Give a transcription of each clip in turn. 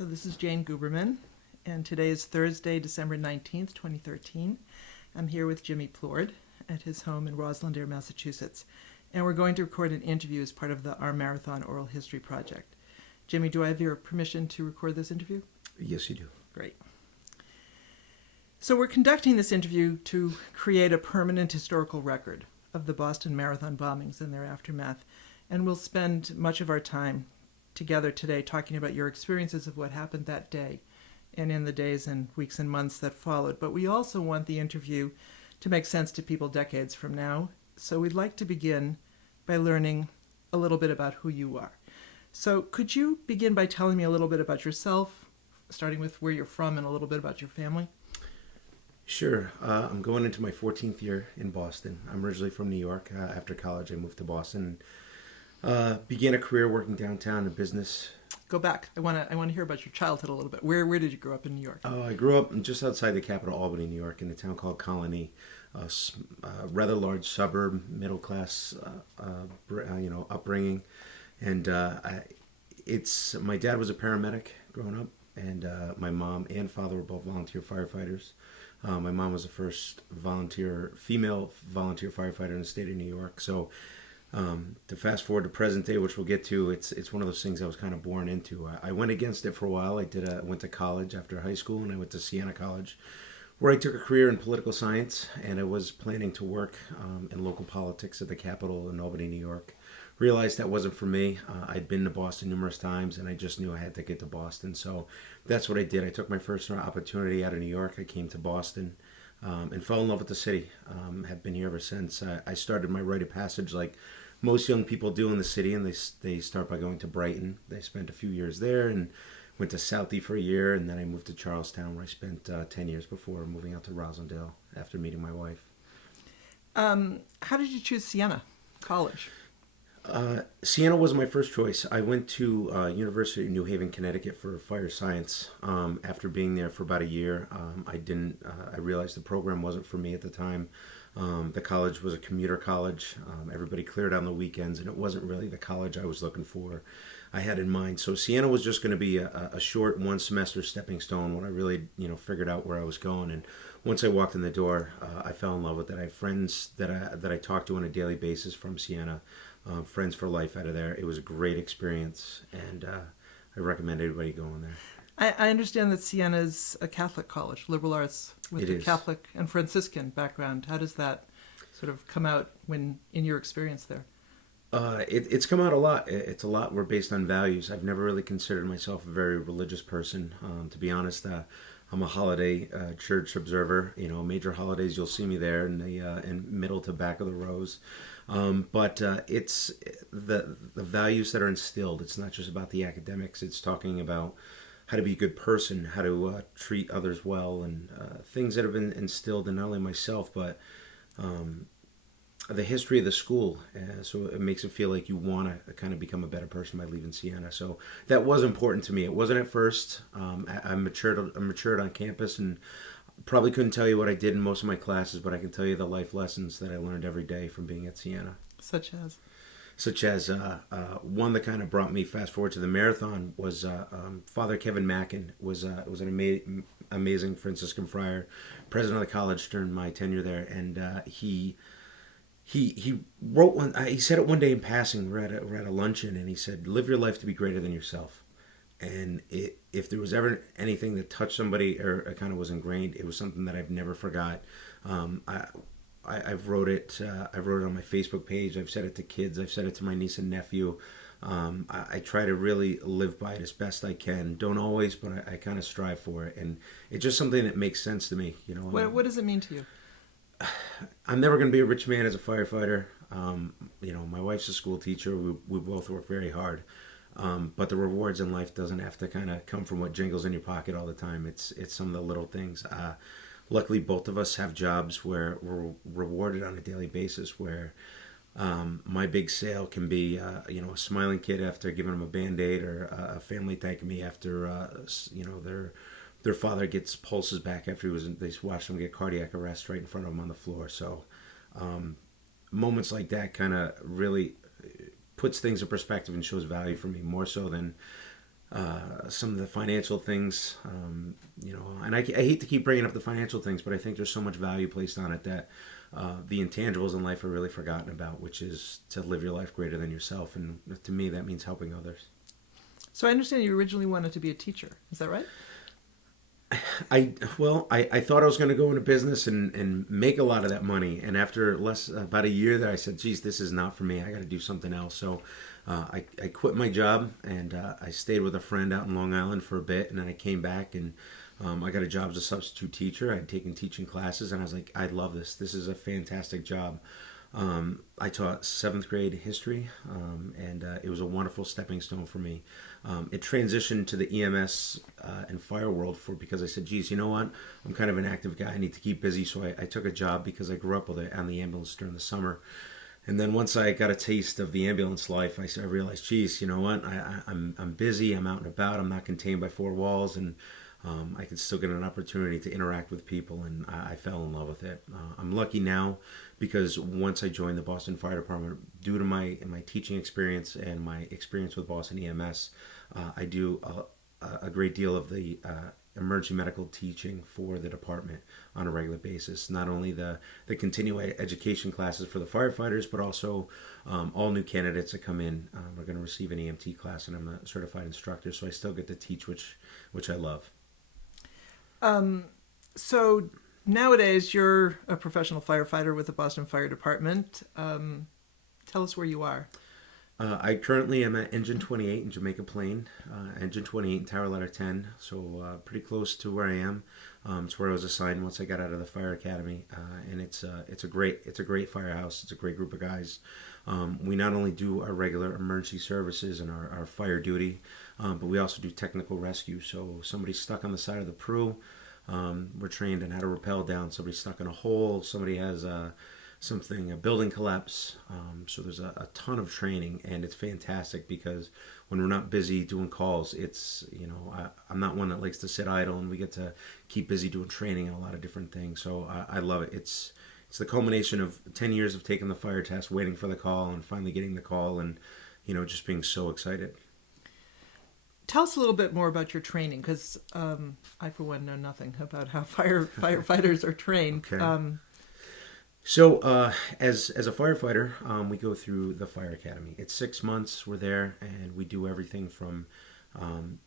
So this is Jane Guberman, and today is Thursday, December 19th, 2013. I'm here with Jimmy Plord at his home in Roslindale, Massachusetts, and we're going to record an interview as part of the Our Marathon Oral History Project. Jimmy, do I have your permission to record this interview? Yes, you do. Great. So we're conducting this interview to create a permanent historical record of the Boston Marathon bombings and their aftermath, and we'll spend much of our time together today talking about your experiences of what happened that day and in the days and weeks and months that followed. But we also want the interview to make sense to people decades from now. So we'd like to begin by learning a little bit about who you are. So could you begin by telling me a little bit about yourself, starting with where you're from and a little bit about your family? Sure. I'm going into my 14th year in Boston. I'm originally from New York. After college, I moved to Boston. Began a career working downtown in business. Go back. I want to hear about your childhood a little bit. Where did you grow up in New York? I grew up just outside the capital, Albany, New York, in a town called Colony, a rather large suburb, middle class, upbringing, and my dad was a paramedic growing up, and my mom and father were both volunteer firefighters. My mom was the first female volunteer firefighter in the state of New York. So. To fast forward to present day, which we'll get to, it's one of those things I was kind of born into. I went against it for a while. I went to college after high school, and I went to Siena College, where I took a career in political science, and I was planning to work in local politics at the Capitol in Albany, New York. Realized that wasn't for me. I'd been to Boston numerous times, and I just knew I had to get to Boston. So that's what I did. I took my first opportunity out of New York. I came to Boston. And fell in love with the city. Have been here ever since. I started my rite of passage like most young people do in the city, and they start by going to Brighton. They spent a few years there and went to Southie for a year, and then I moved to Charlestown, where I spent 10 years before moving out to Roslindale after meeting my wife. How did you choose Siena College? Siena was my first choice. I went to University of New Haven, Connecticut for fire science. After being there for about a year, I realized the program wasn't for me at the time. The college was a commuter college. Everybody cleared on the weekends, and it wasn't really the college I was looking for. I had in mind. So Siena was just going to be a short one semester stepping stone when I really, figured out where I was going. And once I walked in the door, I fell in love with it. I have friends that I talk to on a daily basis from Siena. Friends for life out of there. It was a great experience, and I recommend everybody going there. I understand that Siena is a Catholic college, liberal arts, with a Catholic and Franciscan background. How does that sort of come out in your experience there? It's come out a lot. It's a lot. We're based on values. I've never really considered myself a very religious person. To be honest, I'm a holiday church observer. Major holidays, you'll see me there in middle to back of the rows. But it's the values that are instilled. It's not just about the academics. It's talking about how to be a good person, how to treat others well, and things that have been instilled in not only myself, but the history of the school. So it makes it feel like you want to kind of become a better person by leaving Siena. So that was important to me. It wasn't at first. I matured on campus, and probably couldn't tell you what I did in most of my classes, but I can tell you the life lessons that I learned every day from being at Siena. Such as one that kind of brought me fast forward to the marathon was Father Kevin Mackin was an amazing Franciscan friar, president of the college during my tenure there, and he wrote one. He said it one day in passing. We're at a luncheon, and he said, "Live your life to be greater than yourself." And if there was ever anything that touched somebody or kind of was ingrained, it was something that I've never forgot. I've wrote it. I wrote it on my Facebook page. I've said it to kids. I've said it to my niece and nephew. I try to really live by it as best I can. Don't always, but I kind of strive for it. And it's just something that makes sense to me. What does it mean to you? I'm never going to be a rich man as a firefighter. My wife's a school teacher. We both work very hard. But the rewards in life doesn't have to kind of come from what jingles in your pocket all the time. It's some of the little things. Luckily, both of us have jobs where we're rewarded on a daily basis, where my big sale can be, a smiling kid after giving them a Band-Aid, or a family thanking me after, their father gets pulses back after they watched him get cardiac arrest right in front of him on the floor. So moments like that kind of really puts things in perspective and shows value for me, more so than some of the financial things, and I hate to keep bringing up the financial things, but I think there's so much value placed on it that the intangibles in life are really forgotten about, which is to live your life greater than yourself. And to me, that means helping others. So I understand you originally wanted to be a teacher. Is that right? I thought I was going to go into business and make a lot of that money. And after about a year there, I said, geez, this is not for me. I got to do something else. So I quit my job and I stayed with a friend out in Long Island for a bit. And then I came back and I got a job as a substitute teacher. I'd taken teaching classes and I was like, I love this. This is a fantastic job. I taught seventh grade history, and it was a wonderful stepping stone for me. It transitioned to the EMS and fire world because I said, geez, you know what? I'm kind of an active guy. I need to keep busy. So I took a job because I grew up on the ambulance during the summer. And then once I got a taste of the ambulance life, I realized, geez, you know what? I'm busy. I'm out and about. I'm not contained by four walls. And I could still get an opportunity to interact with people, and I fell in love with it. I'm lucky now because once I joined the Boston Fire Department, due to my teaching experience and my experience with Boston EMS, I do a great deal of the emergency medical teaching for the department on a regular basis. Not only the continuing education classes for the firefighters, but also all new candidates that come in are going to receive an EMT class, and I'm a certified instructor, so I still get to teach, which I love. So nowadays you're a professional firefighter with the Boston Fire Department. Tell us where you are. I currently am at Engine 28 in Jamaica Plain, Engine 28 in Tower Letter 10, so pretty close to where I am. It's where I was assigned once I got out of the fire academy, and it's a great firehouse. It's a great group of guys. We not only do our regular emergency services and our fire duty, but we also do technical rescue. So somebody's stuck on the side of the PRU, we're trained on how to rappel down. Somebody's stuck in a hole. Somebody has a building collapse. So there's a ton of training, and it's fantastic because when we're not busy doing calls, I'm not one that likes to sit idle, and we get to keep busy doing training and a lot of different things. So I love it. It's the culmination of 10 years of taking the fire test, waiting for the call, and finally getting the call, and just being so excited. Tell us a little bit more about your training, because I, for one, know nothing about how firefighters are trained. Okay. So as a firefighter, we go through the fire academy. It's 6 months. We're there, and we do everything from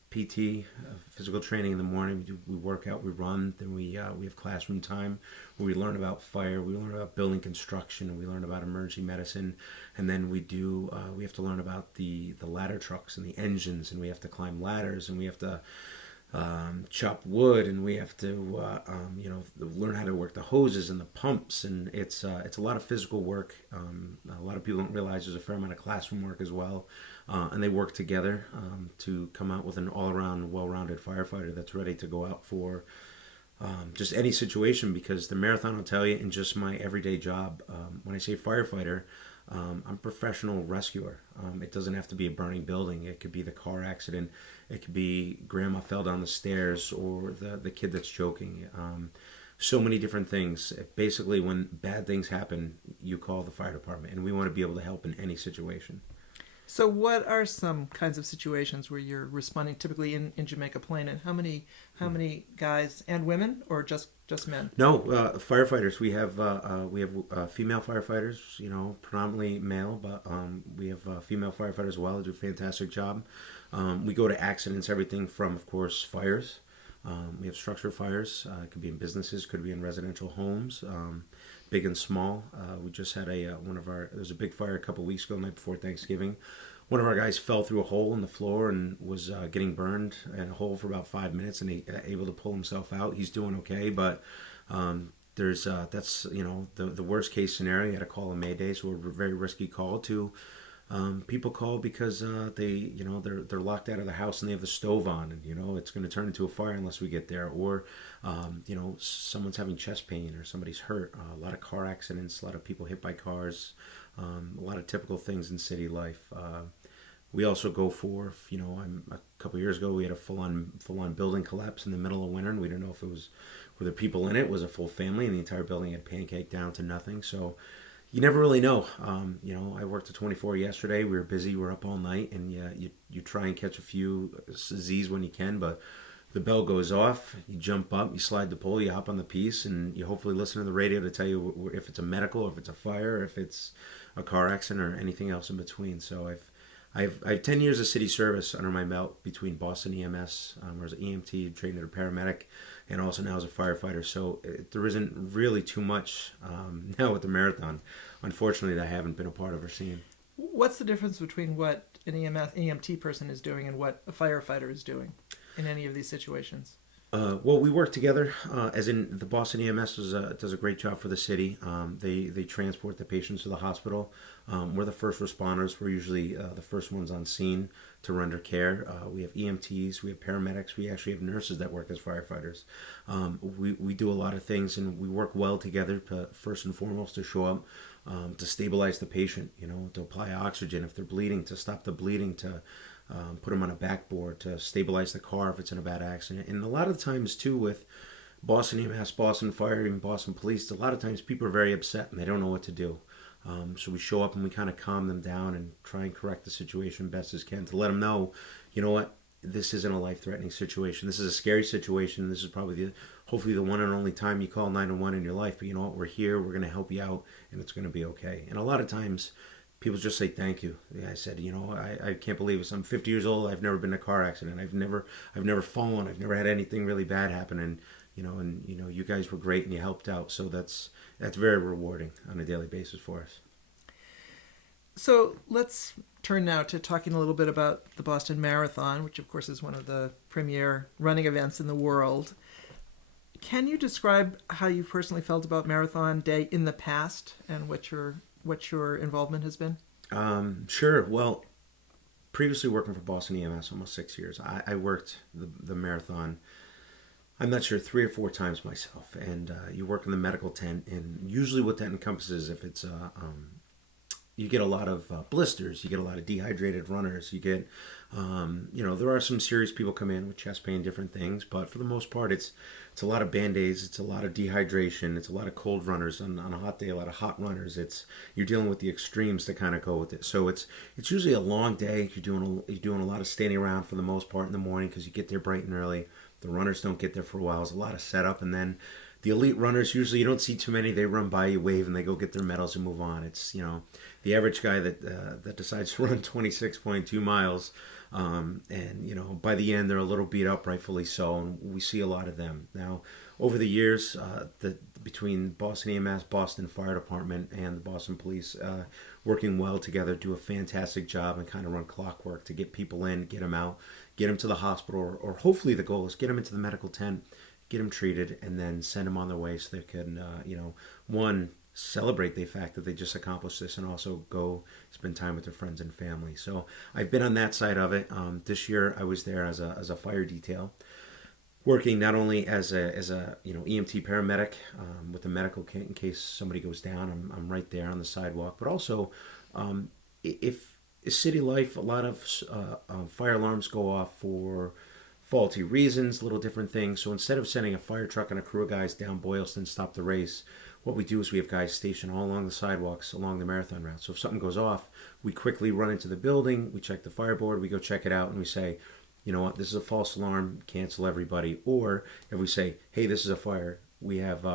PT, physical training in the morning. We work out, we run. Then we have classroom time where we learn about fire. We learn about building construction. We learn about emergency medicine, and then we have to learn about the ladder trucks and the engines, and we have to climb ladders, and we have to chop wood, and we have to learn how to work the hoses and the pumps, and it's a lot of physical work. A lot of people don't realize there's a fair amount of classroom work as well, and they work together to come out with an all-around, well-rounded firefighter that's ready to go out for just any situation. Because the marathon will tell you, in just my everyday job, when I say firefighter, I'm a professional rescuer. It doesn't have to be a burning building. It could be the car accident. It could be grandma fell down the stairs, or the kid that's choking. So many different things. Basically, when bad things happen, you call the fire department, and we want to be able to help in any situation. So what are some kinds of situations where you're responding typically in Jamaica Plain, and how many guys and women, or just men? No, firefighters. We have female firefighters, predominantly male, but we have female firefighters as well who do a fantastic job. We go to accidents, everything from, of course, fires. We have structure fires. It could be in businesses, could be in residential homes, big and small. We just had there was a big fire a couple weeks ago, the night before Thanksgiving. One of our guys fell through a hole in the floor and was getting burned in a hole for about 5 minutes, and he able to pull himself out. He's doing okay, but that's the worst case scenario. You had to call a Mayday, so a very risky call to. People call because they're locked out of the house and they have the stove on, and it's going to turn into a fire unless we get there. Or someone's having chest pain, or somebody's hurt. A lot of car accidents, a lot of people hit by cars, a lot of typical things in city life. We also go for a couple of years ago we had a full on building collapse in the middle of winter, and we didn't know if it was were there people in it. It was a full family, and the entire building had pancaked down to nothing. So You never really know. I worked at 24 yesterday. We were busy. We were up all night, and you try and catch a few Z's when you can, but the bell goes off. You jump up, you slide the pole, you hop on the piece, and you hopefully listen to the radio to tell you if it's a medical, if it's a fire, if it's a car accident, or anything else in between. So I have 10 years of city service under my belt between Boston EMS, where I was an EMT, trained as a paramedic, and also now as a firefighter. So there isn't really too much now with the marathon, unfortunately, that I haven't been a part of or seen. What's the difference between what an EMT person is doing and what a firefighter is doing in any of these situations? Well, we work together, as in the Boston EMS does a great job for the city. They transport the patients to the hospital. We're the first responders. We're usually the first ones on scene to render care. We have EMTs, we have paramedics, we actually have nurses that work as firefighters. We do a lot of things, and we work well together to, first and foremost, to show up, to stabilize the patient, to apply oxygen if they're bleeding, to stop the bleeding, to put them on a backboard, to stabilize the car if it's in a bad accident. And a lot of times too, with Boston EMS, Boston Fire, even Boston Police, a lot of times people are very upset and they don't know what to do. So we show up and we kind of calm them down and try and correct the situation best as can to let them know, you know what, this isn't a life-threatening situation. This is a scary situation. This is probably hopefully the one and only time you call 911 in your life. But you know what, we're here. We're going to help you out, and it's going to be okay. And a lot of times people just say thank you. I said, I can't believe it. I'm 50 years old. I've never been in a car accident. I've never fallen. I've never had anything really bad happen. And you guys were great and you helped out. So that's very rewarding on a daily basis for us. So let's turn now to talking a little bit about the Boston Marathon, which of course is one of the premier running events in the world. Can you describe how you personally felt about Marathon Day in the past and what your involvement has been? Sure. Well, previously working for Boston EMS, almost 6 years, I worked the marathon, I'm not sure, 3 or 4 times myself. And you work in the medical tent, and usually what that encompasses, if it's you get a lot of blisters, you get a lot of dehydrated runners, you get, there are some serious people come in with chest pain, different things, but for the most part, it's a lot of Band-Aids, it's a lot of dehydration, it's a lot of cold runners on a hot day, a lot of hot runners. You're dealing with the extremes that kind of go with it. So it's usually a long day. You're doing a lot of standing around for the most part in the morning because you get there bright and early. The runners don't get there for a while. There's a lot of setup, and then the elite runners, usually you don't see too many. They run by you, wave, and they go get their medals and move on. It's, the average guy that decides to run 26.2 miles, and by the end they're a little beat up, rightfully so, and we see a lot of them. Now, over the years, between Boston EMS, Boston Fire Department, and the Boston Police, working well together, do a fantastic job and kind of run clockwork to get people in, get them out, get them to the hospital, or hopefully the goal is get them into the medical tent, get them treated, and then send them on their way so they can, one, celebrate the fact that they just accomplished this, and also go spend time with their friends and family. So I've been on that side of it. This year I was there as a fire detail, working not only as a EMT paramedic with a medical kit in case somebody goes down. I'm right there on the sidewalk, but also if city life, a lot of fire alarms go off for faulty reasons, little different things. So instead of sending a fire truck and a crew of guys down Boylston, stop the race, what we do is we have guys stationed all along the sidewalks along the marathon route. So if something goes off, we quickly run into the building, we check the fireboard, we go check it out, and we say, you know what, this is a false alarm, cancel everybody. Or if we say, hey, this is a fire, we have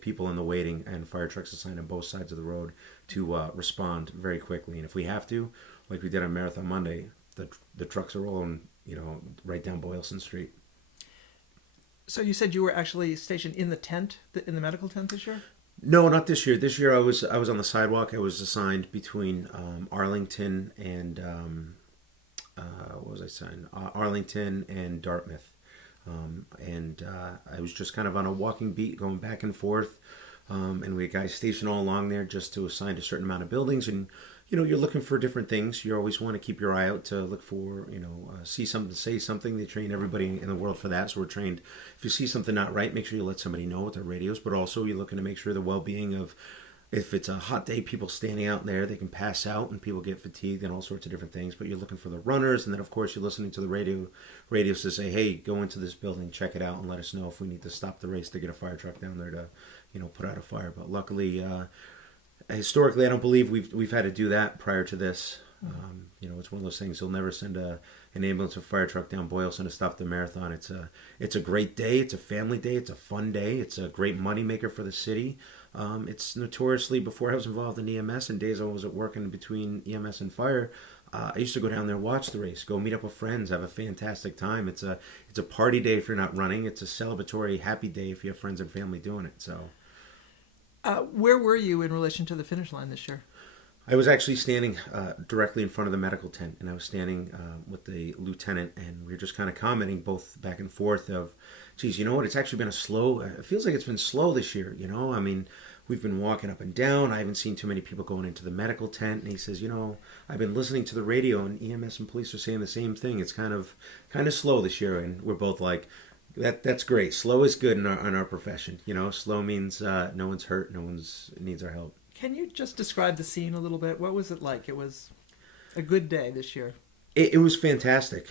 people in the waiting and fire trucks assigned on both sides of the road to respond very quickly. And if we have to, like we did on Marathon Monday, the trucks are rolling, right down Boylston Street. So you said you were actually stationed in the tent, in the medical tent this year? No, not this year. This year I was on the sidewalk. I was assigned between Arlington and what was I assigned? Arlington and Dartmouth, and I was just kind of on a walking beat, going back and forth, and we had guys stationed all along there just to assign a certain amount of buildings. And you're looking for different things. You always want to keep your eye out to look for, see something, say something. They train everybody in the world for that. So we're trained, if you see something not right, make sure you let somebody know with their radios. But also you're looking to make sure the well-being of, if it's a hot day, people standing out there, they can pass out and people get fatigued and all sorts of different things. But you're looking for the runners. And then, of course, you're listening to the radios to say, hey, go into this building, check it out, and let us know if we need to stop the race to get a fire truck down there to, put out a fire. But luckily, Historically, I don't believe we've had to do that prior to this. It's one of those things. They'll never send an ambulance or fire truck down Boylston to stop the marathon. It's a great day. It's a family day. It's a fun day. It's a great moneymaker for the city. It's notoriously, before I was involved in EMS and days I was at working between EMS and fire, I used to go down there, watch the race, go meet up with friends, have a fantastic time. It's a party day if you're not running. It's a celebratory, happy day if you have friends and family doing it. So Where were you in relation to the finish line this year? I was actually standing directly in front of the medical tent, and I was standing with the lieutenant, and we were just kind of commenting both back and forth of, geez, you know what? It's actually been it feels like it's been slow this year, you know? I mean, we've been walking up and down. I haven't seen too many people going into the medical tent. And he says, I've been listening to the radio, and EMS and police are saying the same thing. It's kind of slow this year, and we're both like, that's great. Slow is good in our profession. Slow means no one's hurt, no one's needs our help. Can you just describe the scene a little bit? What was it like? It was a good day this year. It was fantastic.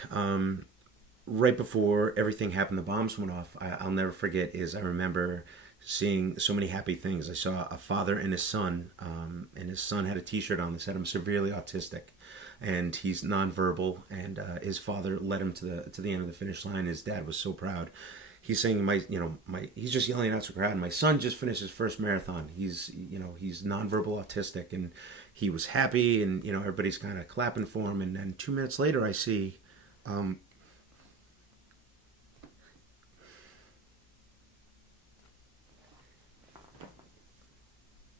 Right before everything happened, the bombs went off. I'll never forget I remember seeing so many happy things. I saw a father and his son, and his son had a T-shirt on that said, "I'm severely autistic," and he's nonverbal. And his father led him to the end of the finish line. His dad was so proud. He's saying, he's just yelling out to the crowd. My son just finished his first marathon. He's nonverbal autistic, and he was happy, and everybody's kind of clapping for him. And then 2 minutes later, I see,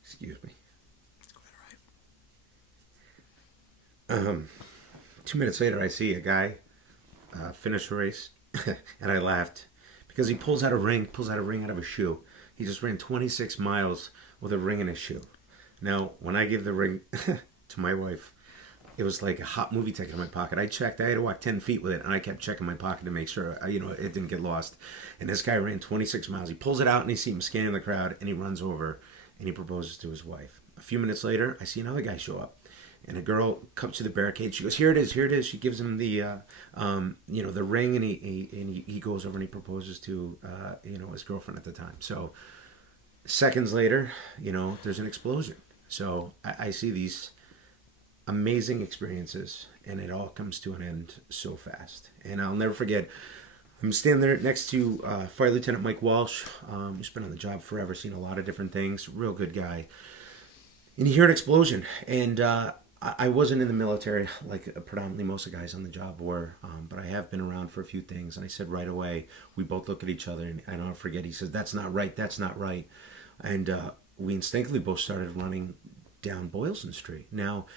excuse me. That's quite all right. 2 minutes later, I see a guy finish the race, and I laughed. Because he pulls out a ring out of a shoe. He just ran 26 miles with a ring in his shoe. Now, when I give the ring to my wife, it was like a hot movie ticket in my pocket. I checked. I had to walk 10 feet with it, and I kept checking my pocket to make sure, it didn't get lost. And this guy ran 26 miles. He pulls it out, and I see him scanning the crowd, and he runs over, and he proposes to his wife. A few minutes later, I see another guy show up. And a girl comes to the barricade. She goes, here it is, here it is. She gives him the, the ring, and he goes over and he proposes to, his girlfriend at the time. So seconds later, there's an explosion. So I see these amazing experiences, and it all comes to an end so fast. And I'll never forget, I'm standing there next to Fire Lieutenant Mike Walsh. He's been on the job forever, seen a lot of different things. Real good guy. And you hear an explosion, and I wasn't in the military like predominantly most of the guys on the job were, but I have been around for a few things. And I said right away, we both look at each other, and I don't forget, he says, that's not right, that's not right. And we instinctively both started running down Boylston Street. Now,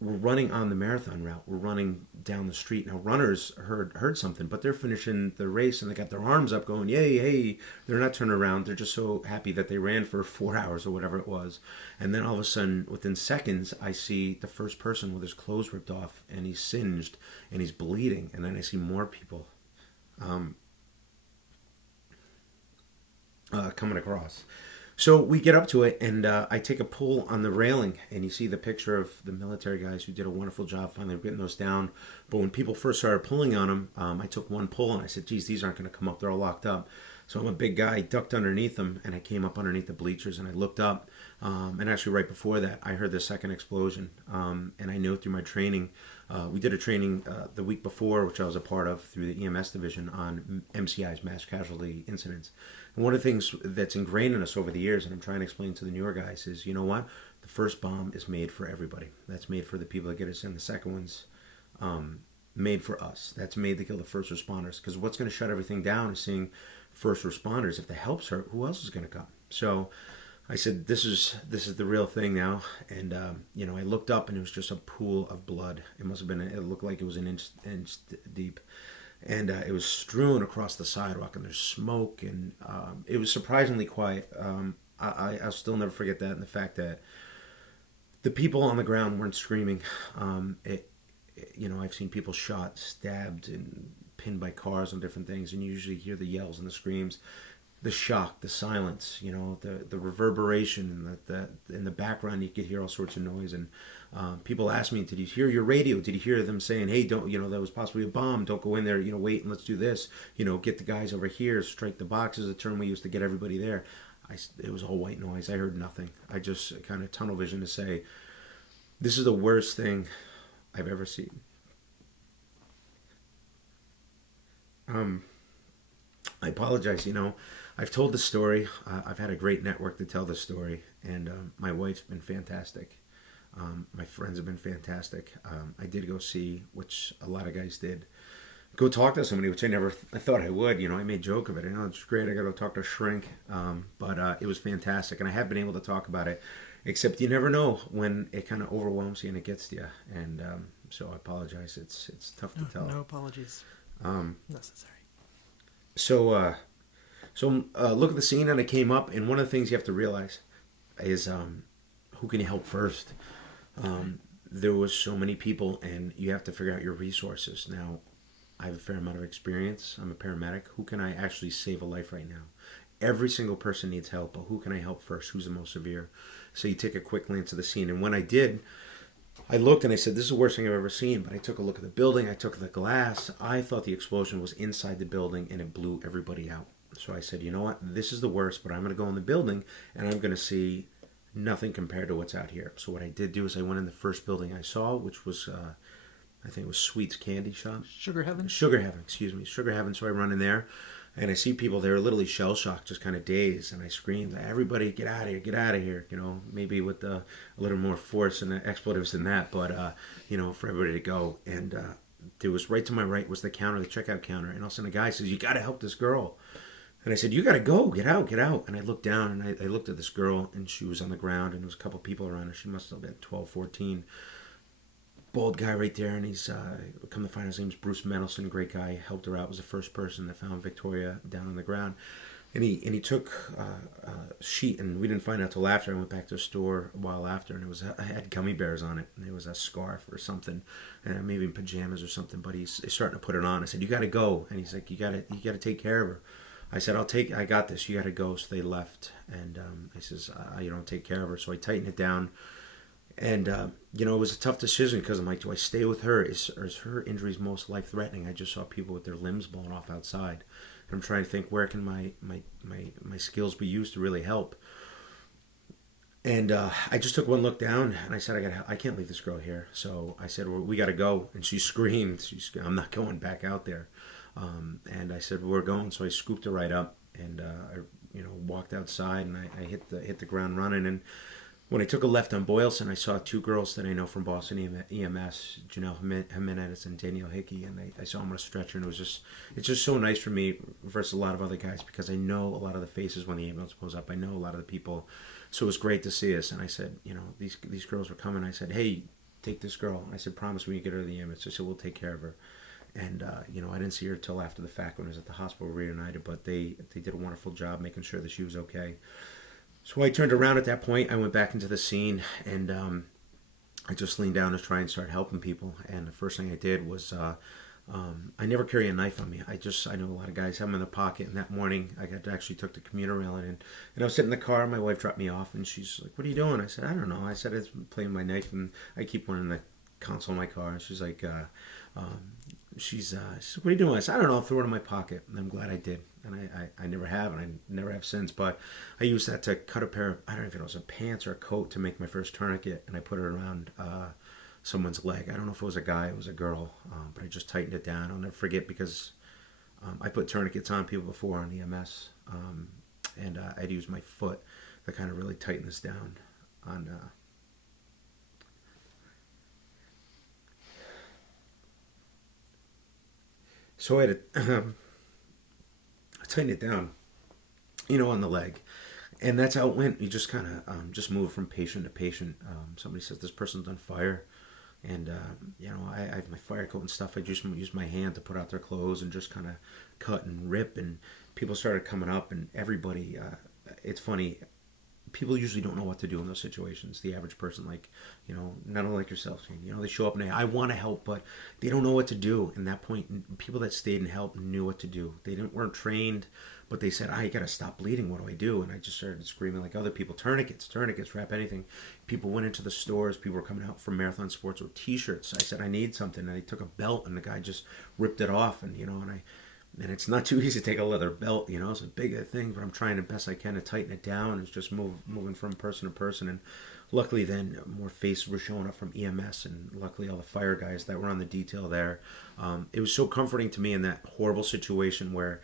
we're running on the marathon route. We're running down the street. Now, runners heard something, but they're finishing the race, and they got their arms up going, yay, hey. They're not turning around. They're just so happy that they ran for 4 hours or whatever it was. And then all of a sudden, within seconds, I see the first person with his clothes ripped off, and he's singed, and he's bleeding. And then I see more people coming across. So we get up to it, and I take a pull on the railing, and you see the picture of the military guys who did a wonderful job finally getting those down. But when people first started pulling on them, I took one pull, and I said, geez, these aren't going to come up. They're all locked up. So I'm a big guy, ducked underneath them, and I came up underneath the bleachers, and I looked up. And actually right before that, I heard the second explosion. And I knew through my training, we did a training the week before, which I was a part of through the EMS division on MCIs, mass casualty incidents. And one of the things that's ingrained in us over the years, and I'm trying to explain to the newer guys, is, you know what? The first bomb is made for everybody. That's made for the people that get us in. The second one's made for us. That's made to kill the first responders. Because what's going to shut everything down is seeing first responders. If the help's hurt, who else is going to come? So I said, this is the real thing now. And, I looked up, and it was just a pool of blood. It must have been, it looked like it was an inch deep. And it was strewn across the sidewalk, and there's smoke, and it was surprisingly quiet. I'll still never forget that, and the fact that the people on the ground weren't screaming. I've seen people shot, stabbed, and pinned by cars and different things, and you usually hear the yells and the screams, the shock, the silence, the reverberation, and in the background you could hear all sorts of noise. And people ask me, did you hear your radio? Did you hear them saying, hey, don't, that was possibly a bomb, don't go in there, wait and let's do this, get the guys over here, strike the boxes, a term we used to get everybody there. it was all white noise. I heard nothing. I just kind of tunnel vision to say, this is the worst thing I've ever seen. I apologize. I've told the story. I've had a great network to tell the story, and my wife's been fantastic. My friends have been fantastic. I did go see, which a lot of guys did, go talk to somebody, which I thought I would. I made joke of it. It's great. I got to talk to a shrink, but it was fantastic, and I have been able to talk about it. Except you never know when it kind of overwhelms you and it gets to you, and so I apologize. It's tough to tell. No apologies necessary. So look at the scene, and I came up, and one of the things you have to realize is who can you help first. There was so many people, and you have to figure out your resources. Now, I have a fair amount of experience. I'm a paramedic. Who can I actually save a life right now? Every single person needs help, but who can I help first? Who's the most severe? So you take a quick glance at the scene, and when I did, I looked and I said, this is the worst thing I've ever seen. But I took a look at the building. I took the glass. I thought the explosion was inside the building, and it blew everybody out. So I said, you know what? This is the worst, but I'm going to go in the building, and I'm going to see nothing compared to what's out here. So what I did do is I went in the first building I saw, which was, I think it was Sweet's Candy Shop. Sugar Heaven? Sugar Heaven, excuse me. Sugar Heaven. So I run in there, and I see people, they're literally shell-shocked, just kind of dazed, and I screamed, everybody get out of here, get out of here, maybe with a little more force and expletives than that, but, for everybody to go. And there was right to my right was the counter, the checkout counter, and all of a sudden a guy says, you got to help this girl. And I said, you got to go, get out, get out. And I looked down, and I looked at this girl, and she was on the ground, and there was a couple people around her. She must have been 12, 14. Bald guy right there, and he's, come to find out his name's Bruce Mendelson, great guy, helped her out, was the first person that found Victoria down on the ground. And he took a sheet, and we didn't find out till after. I went back to the store a while after, and it had gummy bears on it, and there was a scarf or something, and maybe in pajamas or something, but he's starting to put it on. I said, you got to go. And he's like, you got to take care of her. I said, I got this. You got to go. So they left. And I says, take care of her. So I tightened it down. And, it was a tough decision because I'm like, do I stay with her? Is her injuries most life-threatening? I just saw people with their limbs blown off outside. And I'm trying to think, where can my skills be used to really help? And I just took one look down, and I said, I can't leave this girl here. So I said, well, we got to go. And she screamed. I'm not going back out there. And I said, we're going. So I scooped her right up, and I walked outside, and I hit the ground running. And when I took a left on Boylston, I saw two girls that I know from Boston EMS, Janelle Jimenez and Danielle Hickey, and I saw them on a stretcher, and it's just so nice for me versus a lot of other guys because I know a lot of the faces when the ambulance pulls up. I know a lot of the people, so it was great to see us. And I said, these girls were coming. I said, hey, take this girl. And I said, promise me you get her to the ambulance. I said, we'll take care of her. And, I didn't see her till after the fact when I was at the hospital reunited, but they did a wonderful job making sure that she was okay. So I turned around at that point. I went back into the scene, and I just leaned down to try and start helping people. And the first thing I did was I never carry a knife on me. I know a lot of guys have them in their pocket. And that morning, I actually took the commuter rail in, and I was sitting in the car. My wife dropped me off, and she's like, what are you doing? I said, I don't know. I said, I was playing my knife, and I keep one in the console of my car. And she's like, she said, what are you doing? I said, I don't know. I threw it in my pocket. And I'm glad I did. And I never have, and I never have since. But I used that to cut a pair of, I don't know if it was a pants or a coat to make my first tourniquet. And I put it around someone's leg. I don't know if it was a guy, it was a girl. But I just tightened it down. I'll never forget because I put tourniquets on people before on EMS. And I'd use my foot to kind of really tighten this down on... So I had to tighten it down, on the leg. And that's how it went. You just kind of just move from patient to patient. Somebody says, this person's on fire. And, I have my fire coat and stuff. I just use my hand to put out their clothes and just kind of cut and rip. And people started coming up, and everybody, it's funny, people usually don't know what to do in those situations. The average person, not only like yourself, they show up and I want to help, but they don't know what to do. And that point, people that stayed and helped knew what to do. They weren't trained, but they said, I got to stop bleeding. What do I do? And I just started screaming like other people, tourniquets, wrap anything. People went into the stores. People were coming out from Marathon Sports with T-shirts. I said, I need something. And I took a belt, and the guy just ripped it off. And, and and it's not too easy to take a leather belt, you know. It's a big thing, but I'm trying the best I can to tighten it down. It's just moving from person to person, and luckily then more faces were showing up from EMS, and luckily all the fire guys that were on the detail there. It was so comforting to me in that horrible situation where,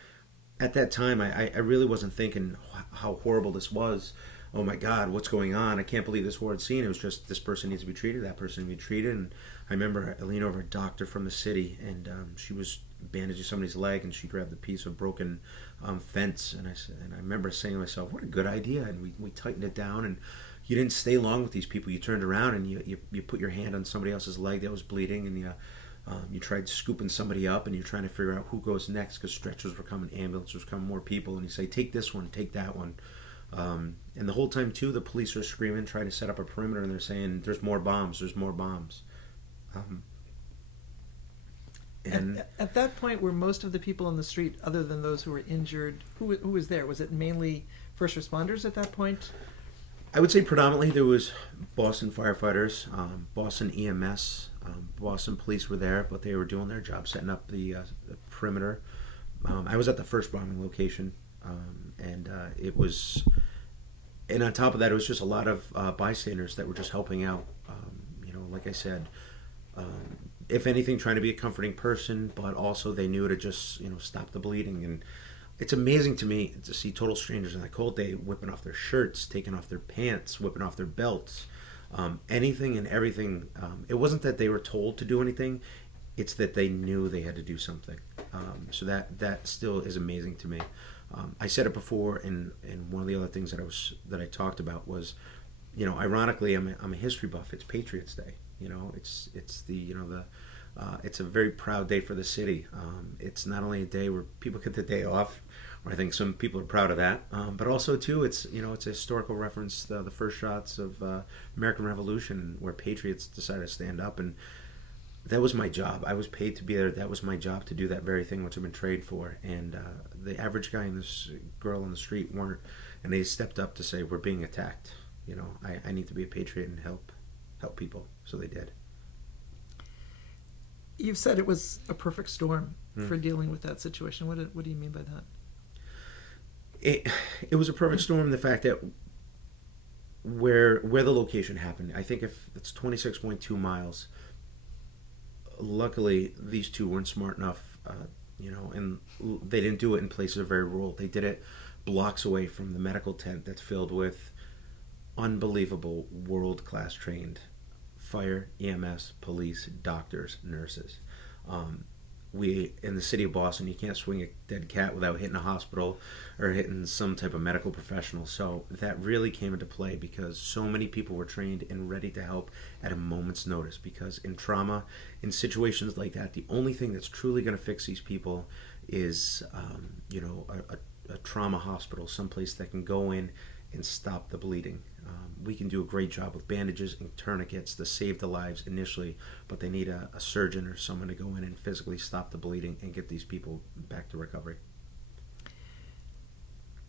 at that time, I really wasn't thinking how horrible this was. Oh my God, what's going on? I can't believe this horrid scene. It was just, this person needs to be treated, that person needs to be treated. And I remember I leaned over a doctor from the city, and she was bandaging somebody's leg, and she grabbed a piece of broken fence. And I remember saying to myself, what a good idea. And we tightened it down, and you didn't stay long with these people. You turned around and you put your hand on somebody else's leg that was bleeding, and you tried scooping somebody up, and you're trying to figure out who goes next, because stretchers were coming, ambulances were coming, more people, and you say, take this one, take that one. And the whole time too, the police are screaming, trying to set up a perimeter, and they're saying, there's more bombs, there's more bombs. And at that point, were most of the people on the street, other than those who were injured, who was there? Was it mainly first responders at that point? I would say predominantly there was Boston firefighters, Boston EMS, Boston police were there, but they were doing their job, setting up the perimeter. I was at the first bombing location, and it was, and on top of that, it was just a lot of bystanders that were just helping out. Like I said, if anything, trying to be a comforting person, but also they knew to just stop the bleeding. And it's amazing to me to see total strangers on that cold day whipping off their shirts, taking off their pants, whipping off their belts, anything and everything. It wasn't that they were told to do anything; it's that they knew they had to do something. So that still is amazing to me. I said it before, and one of the other things that I talked about was, ironically, I'm a history buff. It's Patriots Day. It's a very proud day for the city. It's not only a day where people get the day off, or I think some people are proud of that, but also too, it's a historical reference, the first shots of American Revolution, where patriots decided to stand up, and that was my job. I was paid to be there. That was my job, to do that very thing which I've been trained for. And the average guy and this girl on the street weren't, and they stepped up to say, we're being attacked. I need to be a patriot and help people. So they did. You've said it was a perfect storm for dealing with that situation. What do you mean by that? It was a perfect storm. The fact that where the location happened, I think if it's 26.2 miles. Luckily, these two weren't smart enough, and they didn't do it in places that are very rural. They did it blocks away from the medical tent that's filled with unbelievable world-class trained fire, EMS, police, doctors, nurses. We, in the city of Boston, you can't swing a dead cat without hitting a hospital or hitting some type of medical professional. So that really came into play because so many people were trained and ready to help at a moment's notice. Because in trauma, in situations like that, the only thing that's truly going to fix these people is, a trauma hospital, someplace that can go in and stop the bleeding. We can do a great job with bandages and tourniquets to save the lives initially, but they need a surgeon or someone to go in and physically stop the bleeding and get these people back to recovery.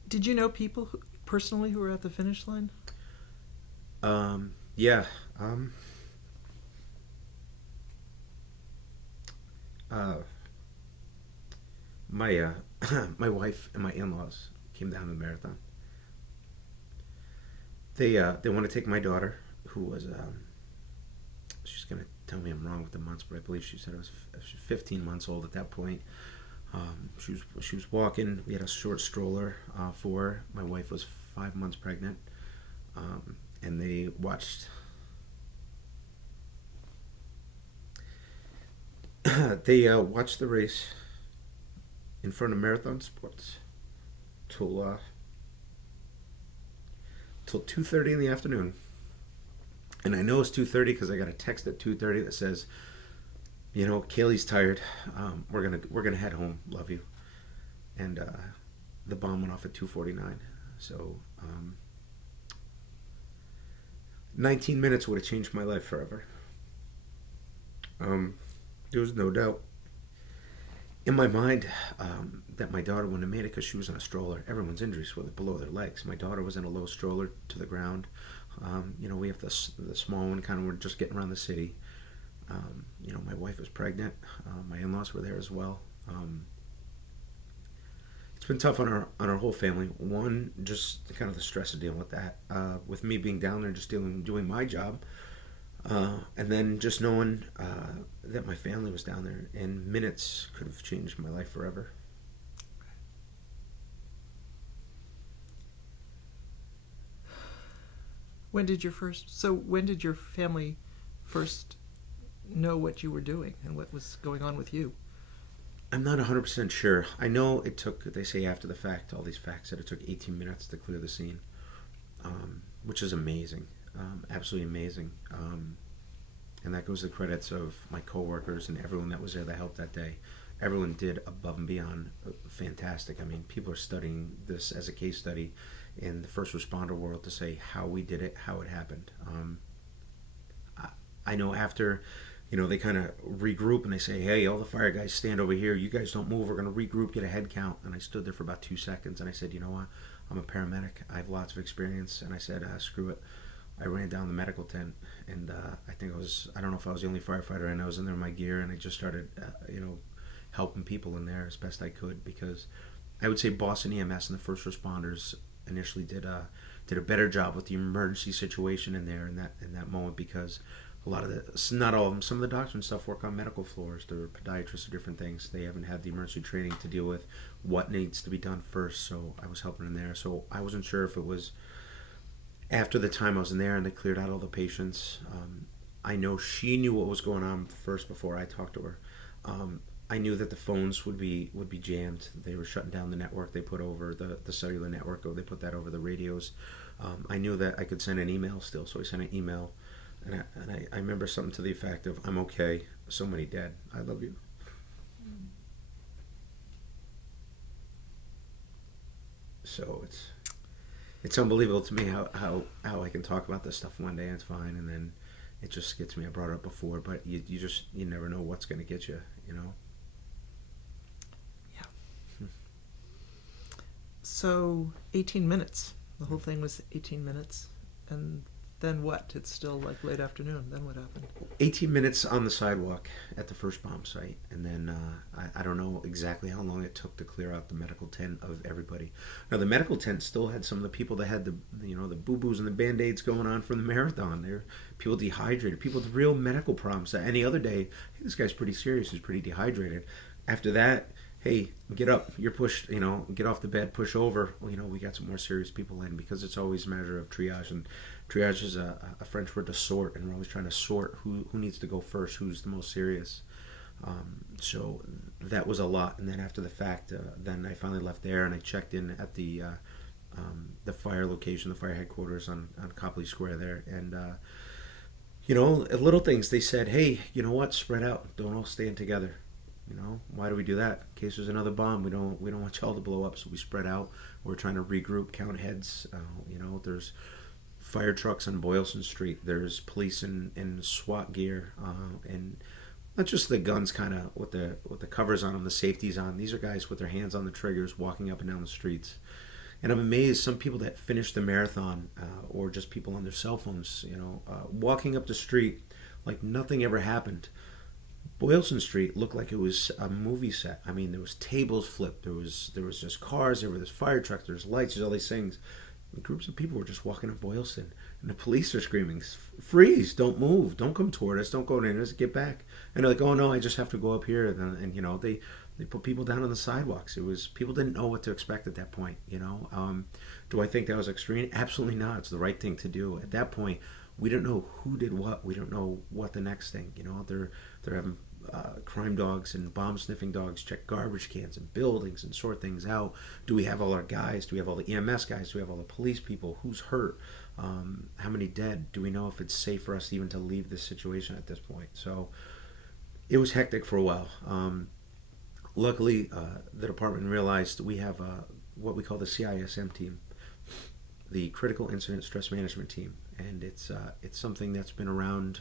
Did you know people personally who were at the finish line? Yeah. My wife and my in-laws came down to the marathon. They want to take my daughter, who was she's gonna tell me I'm wrong with the months, but I believe she said she was 15 months old at that point. She was walking. We had a short stroller for her. My wife was 5 months pregnant, and they watched. They watched the race in front of Marathon Sports till 2:30 in the afternoon. And I know it's 2:30 because I got a text at 2:30 that says, Kaylee's tired. We're gonna head home. Love you. And the bomb went off at 2:49. So 19 minutes would have changed my life forever. There was no doubt in my mind that my daughter wouldn't have made it because she was in a stroller. Everyone's injuries were below their legs. My daughter was in a low stroller to the ground. We have the small one, kind of, we're just getting around the city. My wife was pregnant. My in-laws were there as well. It's been tough on our whole family. One, just kind of the stress of dealing with that. With me being down there, just doing my job, and then just knowing that my family was down there, and minutes could have changed my life forever. When did your family first know what you were doing and what was going on with you? I'm not 100% sure. I know it took, they say after the fact, all these facts, that it took 18 minutes to clear the scene, which is amazing. Absolutely amazing. And that goes to the credits of my coworkers and everyone that was there that helped that day. Everyone did above and beyond fantastic. I mean, people are studying this as a case study in the first responder world to say how we did it, how it happened. I know after, they kind of regroup and they say, hey, all the fire guys stand over here. You guys don't move. We're going to regroup, get a head count. And I stood there for about 2 seconds and I said, you know what? I'm a paramedic. I have lots of experience. And I said, screw it. I ran down the medical tent and I don't know if I was the only firefighter, and I was in there in my gear, and I just started, helping people in there as best I could, because I would say Boston EMS and the first responders initially did a better job with the emergency situation in there in that moment, because a lot of not all of them, some of the doctors and stuff work on medical floors. They're podiatrists or different things. They haven't had the emergency training to deal with what needs to be done first, so I was helping in there. So I wasn't sure if it was after the time I was in there and they cleared out all the patients. I know she knew what was going on first before I talked to her. I knew that the phones would be jammed. They were shutting down the network. They put over the cellular network, or they put that over the radios. I knew that I could send an email still, so I sent an email, and I remember something to the effect of, "I'm okay. So many dead. I love you." So it's unbelievable to me how I can talk about this stuff one day and it's fine, and then it just gets me. I brought it up before, but you never know what's going to get you, Yeah. So 18 minutes. The whole thing was 18 minutes. And then what? It's still like late afternoon. Then what happened? 18 minutes on the sidewalk at the first bomb site, and then I don't know exactly how long it took to clear out the medical tent of everybody. Now the medical tent still had some of the people that had the boo-boos and the band-aids going on from the marathon. There, people dehydrated, people with real medical problems. Any other day, hey, this guy's pretty serious, he's pretty dehydrated. After that, hey, get up, you're pushed, get off the bed, push over. Well, we got some more serious people in, because it's always a matter of triage, and triage is a French word to sort, and we're always trying to sort who needs to go first, who's the most serious. So that was a lot. And then after the fact, then I finally left there and I checked in at the fire location, the fire headquarters on Copley Square there, and little things. They said, hey, you know what, spread out, don't all stand together. Why do we do that? In case there's another bomb, we don't want y'all to blow up, so we spread out. We're trying to regroup, count heads. There's fire trucks on Boylston Street. There's police in SWAT gear, and not just the guns, kind of with the covers on them, the safeties on. These are guys with their hands on the triggers, walking up and down the streets. And I'm amazed, some people that finish the marathon, or just people on their cell phones, walking up the street like nothing ever happened. Boylston Street looked like it was a movie set. I mean, there was tables flipped. There was just cars. There were fire trucks. There's lights. There's all these things. And groups of people were just walking up Boylston, and the police are screaming, "Freeze! Don't move! Don't come toward us! Don't go near us! Get back!" And they're like, "Oh no, I just have to go up here." And they put people down on the sidewalks. It was, people didn't know what to expect at that point. Do I think that was extreme? Absolutely not. It's the right thing to do at that point. We don't know who did what. We don't know what the next thing. They're having crime dogs and bomb sniffing dogs check garbage cans and buildings and sort things out. Do we have all our guys? Do we have all the EMS guys? Do we have all the police people? Who's hurt? How many dead? Do we know if it's safe for us even to leave this situation at this point? So it was hectic for a while. Luckily, the department realized we have what we call the CISM team, the Critical Incident Stress Management Team, and it's something that's been around.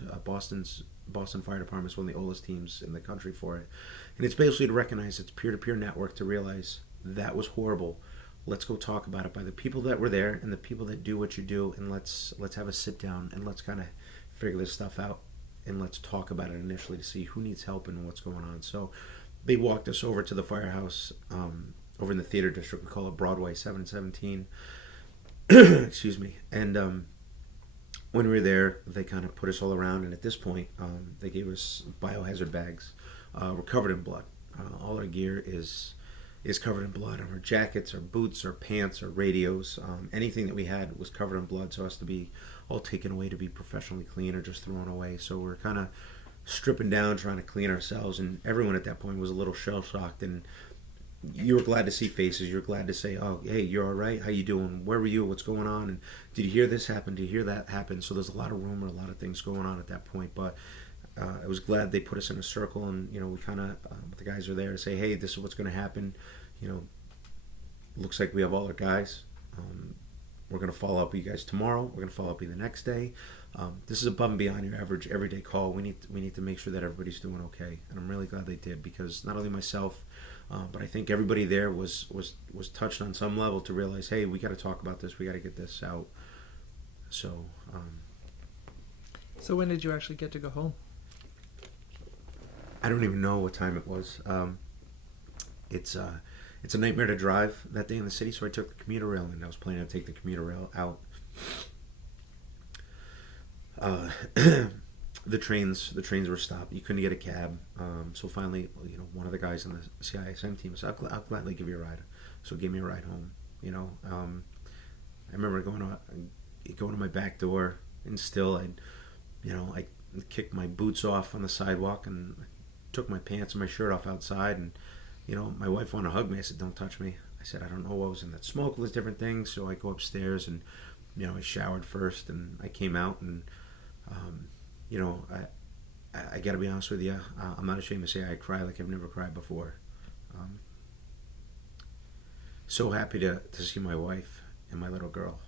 Boston Fire Department is one of the oldest teams in the country for it, and it's basically to recognize its peer-to-peer network, to realize that was horrible. Let's go talk about it by the people that were there and the people that do what you do, and let's have a sit down and let's kind of figure this stuff out, and let's talk about it initially to see who needs help and what's going on. So they walked us over to the firehouse over in the theater district. We call it Broadway 717. Excuse me. And when we were there, they kind of put us all around, and at this point, they gave us biohazard bags. We're covered in blood. All our gear is covered in blood. Our jackets, our boots, our pants, our radios, anything that we had was covered in blood, so it has to be all taken away to be professionally clean or just thrown away. So we're kind of stripping down, trying to clean ourselves, and everyone at that point was a little shell-shocked, and you were glad to see faces. You were glad to say, oh, hey, you're all right? How you doing? Where were you? What's going on? And did you hear this happen? Did you hear that happen? So there's a lot of rumor, a lot of things going on at that point, but I was glad they put us in a circle, and we kind of the guys are there to say, hey, this is what's going to happen. Looks like we have all our guys. We're going to follow up with you guys tomorrow. We're going to follow up with you the next day. This is above and beyond your average everyday call. We need to make sure that everybody's doing okay, and I'm really glad they did, because not only myself, but I think everybody there was touched on some level to realize, hey, we got to talk about this. We got to get this out. So. So when did you actually get to go home? I don't even know what time it was. It's a nightmare to drive that day in the city, so I took the commuter rail, and I was planning to take the commuter rail out. The trains were stopped. You couldn't get a cab. So finally, one of the guys on the CISM team said, I'll gladly give you a ride. So give me a ride home. I remember going to my back door, and still I kicked my boots off on the sidewalk and took my pants and my shirt off outside, and my wife wanted to hug me. I said, don't touch me. I said, I don't know what was in that smoke, all those different things. So I go upstairs, and I showered first, and I came out, and I got to be honest with you, I'm not ashamed to say I cried like I've never cried before. So happy to see my wife and my little girl.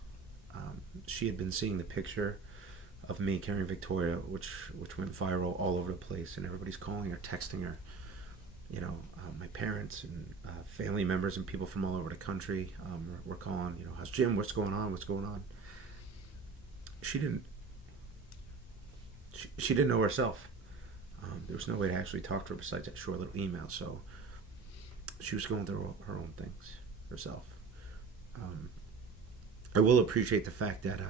She had been seeing the picture of me carrying Victoria, which went viral all over the place, and everybody's calling her, texting her. My parents and family members and people from all over the country were calling. How's Jim? What's going on? What's going on? She didn't know herself. There was no way to actually talk to her besides that short little email. So she was going through her own things herself. I will appreciate the fact that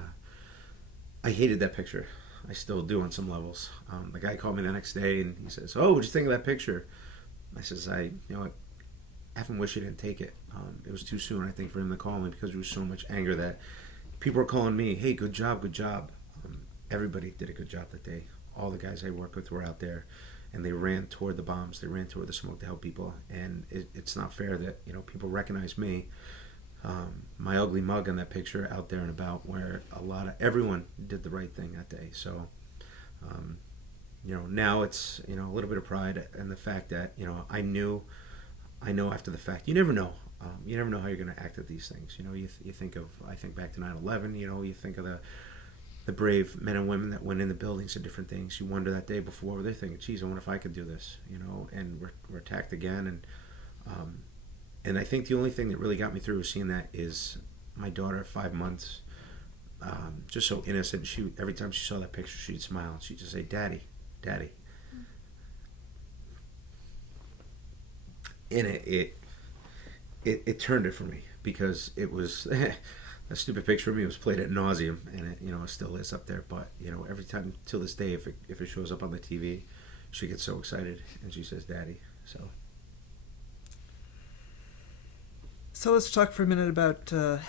I hated that picture. I still do on some levels. The guy called me the next day, and he says, "Oh, what'd you think of that picture?" I says, I often wish he didn't take it. It was too soon, I think, for him to call me, because there was so much anger that people were calling me, hey, good job, good job. Everybody did a good job that day. All the guys I worked with were out there, and they ran toward the bombs. They ran toward the smoke to help people, and it's not fair that people recognize me, my ugly mug on that picture, out there and about, where everyone did the right thing that day. So now it's a little bit of pride in the fact that I know after the fact. You never know. You never know how you're going to act at these things. You think of, I think back to 9/11. You think of the brave men and women that went in the buildings and different things. You wonder that day before, they're thinking, geez, I wonder if I could do this. And we're attacked again. And I think the only thing that really got me through was seeing that is my daughter, 5 months, just so innocent. She, every time she saw that picture, she'd smile, and she'd just say, Daddy. And it turned it for me, because it was a stupid picture of me. It was played at nauseum, and it still is up there. But every time till this day, if it shows up on the TV, she gets so excited, and she says, Daddy. So let's talk for a minute about the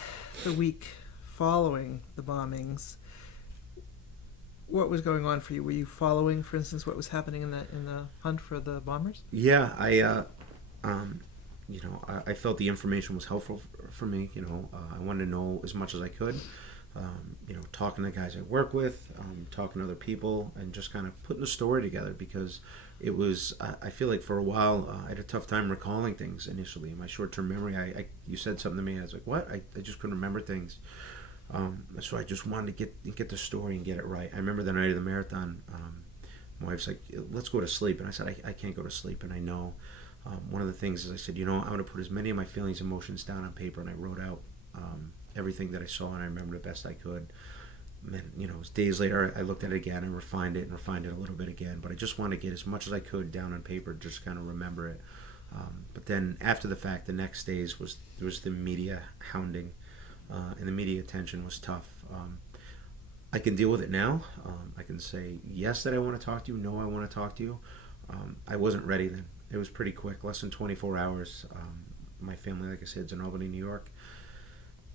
week following the bombings. What was going on for you? Were you following, for instance, what was happening in the hunt for the bombers? Yeah, I felt the information was helpful for me. I wanted to know as much as I could. Talking to guys I work with, talking to other people, and just kind of putting the story together, because it was, I feel like for a while, I had a tough time recalling things initially. My short-term memory, you said something to me, I was like, what? I just couldn't remember things. So I just wanted to get the story and get it right. I remember the night of the marathon, my wife's like, let's go to sleep. And I said, I can't go to sleep. And I know one of the things is I said, I'm going to put as many of my feelings and emotions down on paper. And I wrote out everything that I saw, and I remember the best I could. And then, it was days later, I looked at it again and refined it a little bit again. But I just wanted to get as much as I could down on paper, just kind of remember it. But then after the fact, the next days was the media hounding, and the media attention was tough. I can deal with it now. I can say yes that I want to talk to you, no I want to talk to you. I wasn't ready then. It was pretty quick, less than 24 hours. My family, like I said, is in Albany, New York.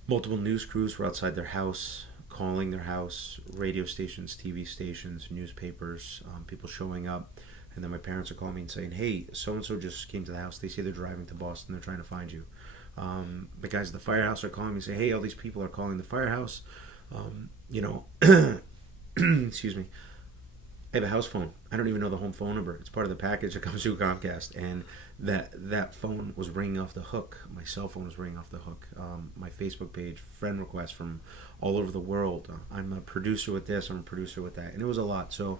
Multiple news crews were outside their house, calling their house, radio stations, TV stations, newspapers, people showing up. And then my parents are calling me and saying, hey, so-and-so just came to the house. They say they're driving to Boston. They're trying to find you. The guys at the firehouse are calling me and say, hey, all these people are calling the firehouse. You know, excuse me. I have a house phone. I don't even know the home phone number. It's part of the package that comes through Comcast. And that phone was ringing off the hook. My cell phone was ringing off the hook. My Facebook page, friend requests from all over the world. I'm a producer with this. I'm a producer with that. And it was a lot. So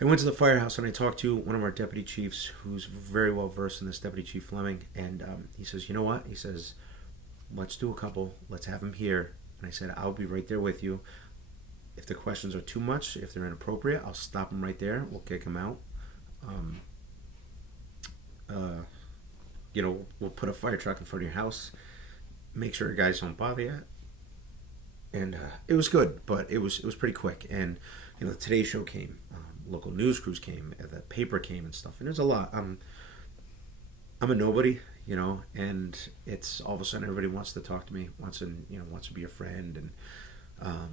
I went to the firehouse and I talked to one of our deputy chiefs who's very well versed in this, Deputy Chief Fleming. And he says, you know what? He says, let's do a couple. Let's have him here. And I said, I'll be right there with you. If the questions are too much, if they're inappropriate, I'll stop them right there. We'll kick them out. You know, we'll put a fire truck in front of your house. Make sure the guys don't bother you. And it was good, but it was pretty quick. And you know, the Today Show came, local news crews came, the paper came and stuff. And there's a lot. I'm a nobody, you know, and it's all of a sudden everybody wants to talk to me, wants to be a friend, and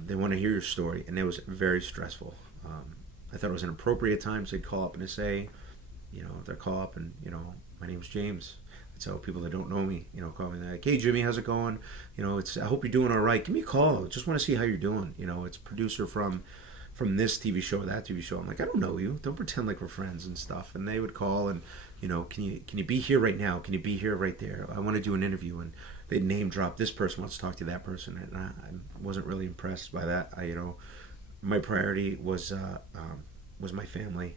they want to hear your story. And it was very stressful. I thought it was an appropriate time, so they'd call up and say, you know, they'd call up and, you know, my name's James. That's how people that don't know me, you know, call me like, hey Jimmy, how's it going? You know, I hope you're doing all right. Give me a call. Just want to see how you're doing. You know, it's producer from this TV show or that TV show. I'm like, I don't know you. Don't pretend like we're friends and stuff. And they would call and, you know, can you be here right now? Can you be here right there? I want to do an interview. And they'd name drop, this person wants to talk to that person. And I wasn't really impressed by that. You know, my priority was my family,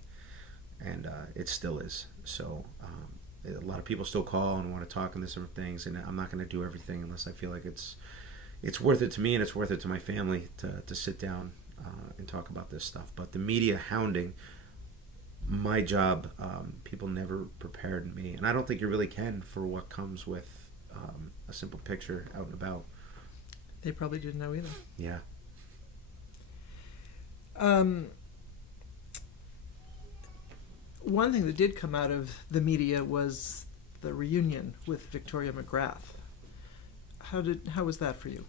and it still is. So a lot of people still call and want to talk on this different things, and I'm not going to do everything unless I feel like it's worth it to me and it's worth it to my family to sit down and talk about this stuff. But the media hounding, my job, people never prepared me, and I don't think you really can for what comes with a simple picture out and about. They probably didn't know either. Yeah. One thing that did come out of the media was the reunion with Victoria McGrath. How was that for you?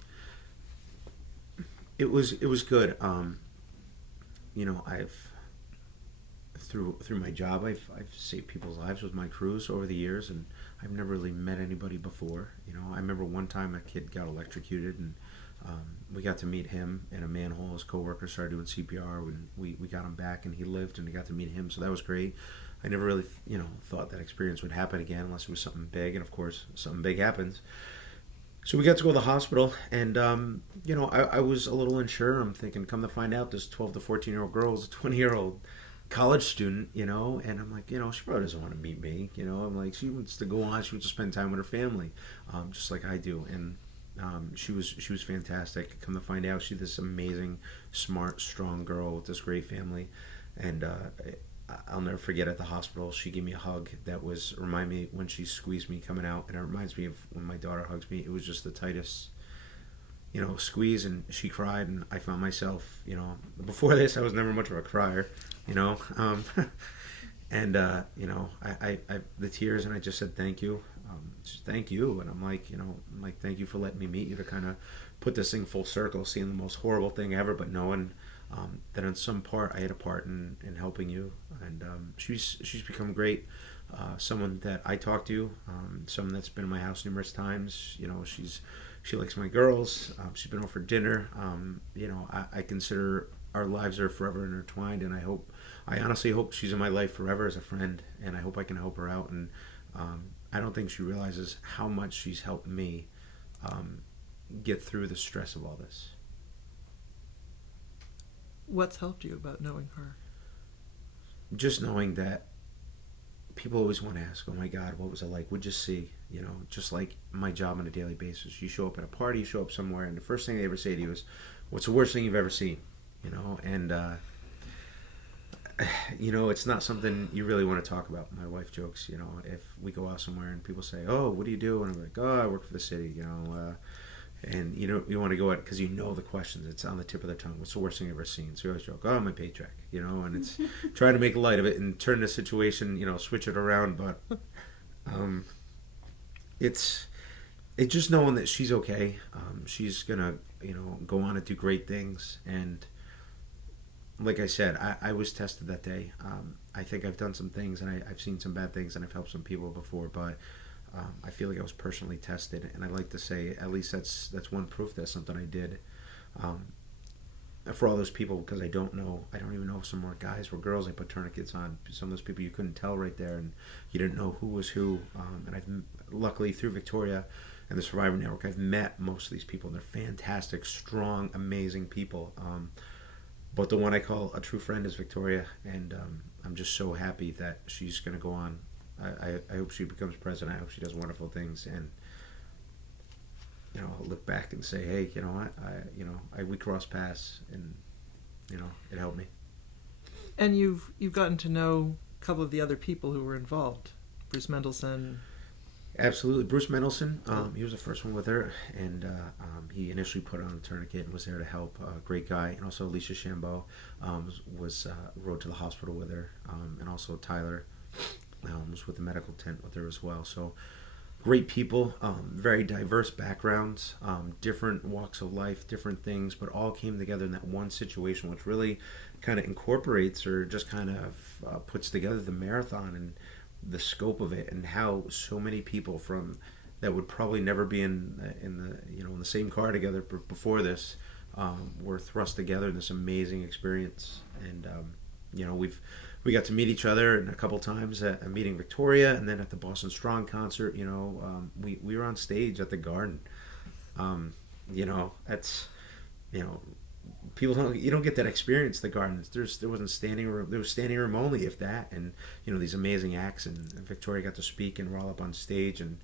It was good. You know, I've through my job, I've saved people's lives with my crews over the years, and I've never really met anybody before. You know, I remember one time a kid got electrocuted, and we got to meet him in a manhole. His coworker started doing CPR, and we got him back, and he lived, and we got to meet him. So that was great. I never really, you know, thought that experience would happen again unless it was something big, and of course, something big happens. So we got to go to the hospital, and you know, I was a little unsure. I'm thinking, come to find out, this 12 to 14-year-old girl is a 20-year-old college student, you know, and I'm like, you know, she probably doesn't want to meet me, you know. I'm like, she wants to go on, she wants to spend time with her family, just like I do. And she was fantastic. Come to find out, she's this amazing, smart, strong girl with this great family. And I'll never forget, at the hospital, she gave me a hug that remind me when she squeezed me coming out, and it reminds me of when my daughter hugs me. It was just the tightest, you know, squeeze, and she cried, and I found myself, you know, before this I was never much of a crier, you know, and you know, I the tears, and I just said thank you, just thank you. And I'm like, you know, thank you for letting me meet you, to kind of put this thing full circle, seeing the most horrible thing ever, but knowing that in some part I had a part in helping you. And she's become great, someone that I talk to, someone that's been in my house numerous times. You know, she likes my girls. She's been over for dinner. You know, I consider our lives are forever intertwined, and I honestly hope she's in my life forever as a friend, and I hope I can help her out. And I don't think she realizes how much she's helped me get through the stress of all this. What's helped you about knowing her? Just knowing that people always want to ask, oh my God, what was it like? What'd you see? You know, just like my job on a daily basis. You show up at a party, you show up somewhere, and the first thing they ever say to you is, what's the worst thing you've ever seen? You know, and It's not something you really want to talk about. My wife jokes, if we go out somewhere and people say, "Oh, what do you do?" and I'm like, "Oh, I work for the city," and you want to go at because the questions. It's on the tip of their tongue. What's the worst thing you've ever seen? So you always joke, "Oh, my paycheck," and it's trying to make light of it and turn the situation, switch it around. But it's just knowing that she's okay. She's gonna go on and do great things. And like I said, I was tested that day. I think I've done some things and I've seen some bad things and I've helped some people before, but I feel like I was personally tested, and I like to say at least that's one proof that's something I did. For all those people, because I don't even know if some were guys or girls I put tourniquets on. Some of those people you couldn't tell right there, and you didn't know who was who. And I've luckily through Victoria and the Survivor Network, I've met most of these people, and they're fantastic, strong, amazing people. But the one I call a true friend is Victoria, and I'm just so happy that she's going to go on. I hope she becomes president. I hope she does wonderful things, and I'll look back and say, hey, you know what, we crossed paths, and it helped me. And you've gotten to know a couple of the other people who were involved, Bruce Mendelson. Absolutely, Bruce Mendelson. He was the first one with her, and he initially put on a tourniquet and was there to help. Great guy, and also Alicia Chambeau rode to the hospital with her, and also Tyler was with the medical tent with her as well. So great people, very diverse backgrounds, different walks of life, different things, but all came together in that one situation, which really kind of incorporates or just kind of puts together the marathon and the scope of it, and how so many people from that would probably never be in the same car together before this were thrust together in this amazing experience. And we got to meet each other a couple times at meeting Victoria, and then at the Boston Strong concert. We were on stage at the Garden. That's people don't get that experience. The Garden, there wasn't standing room. There was standing room only, if that. And these amazing acts, and Victoria got to speak, and we're all up on stage. And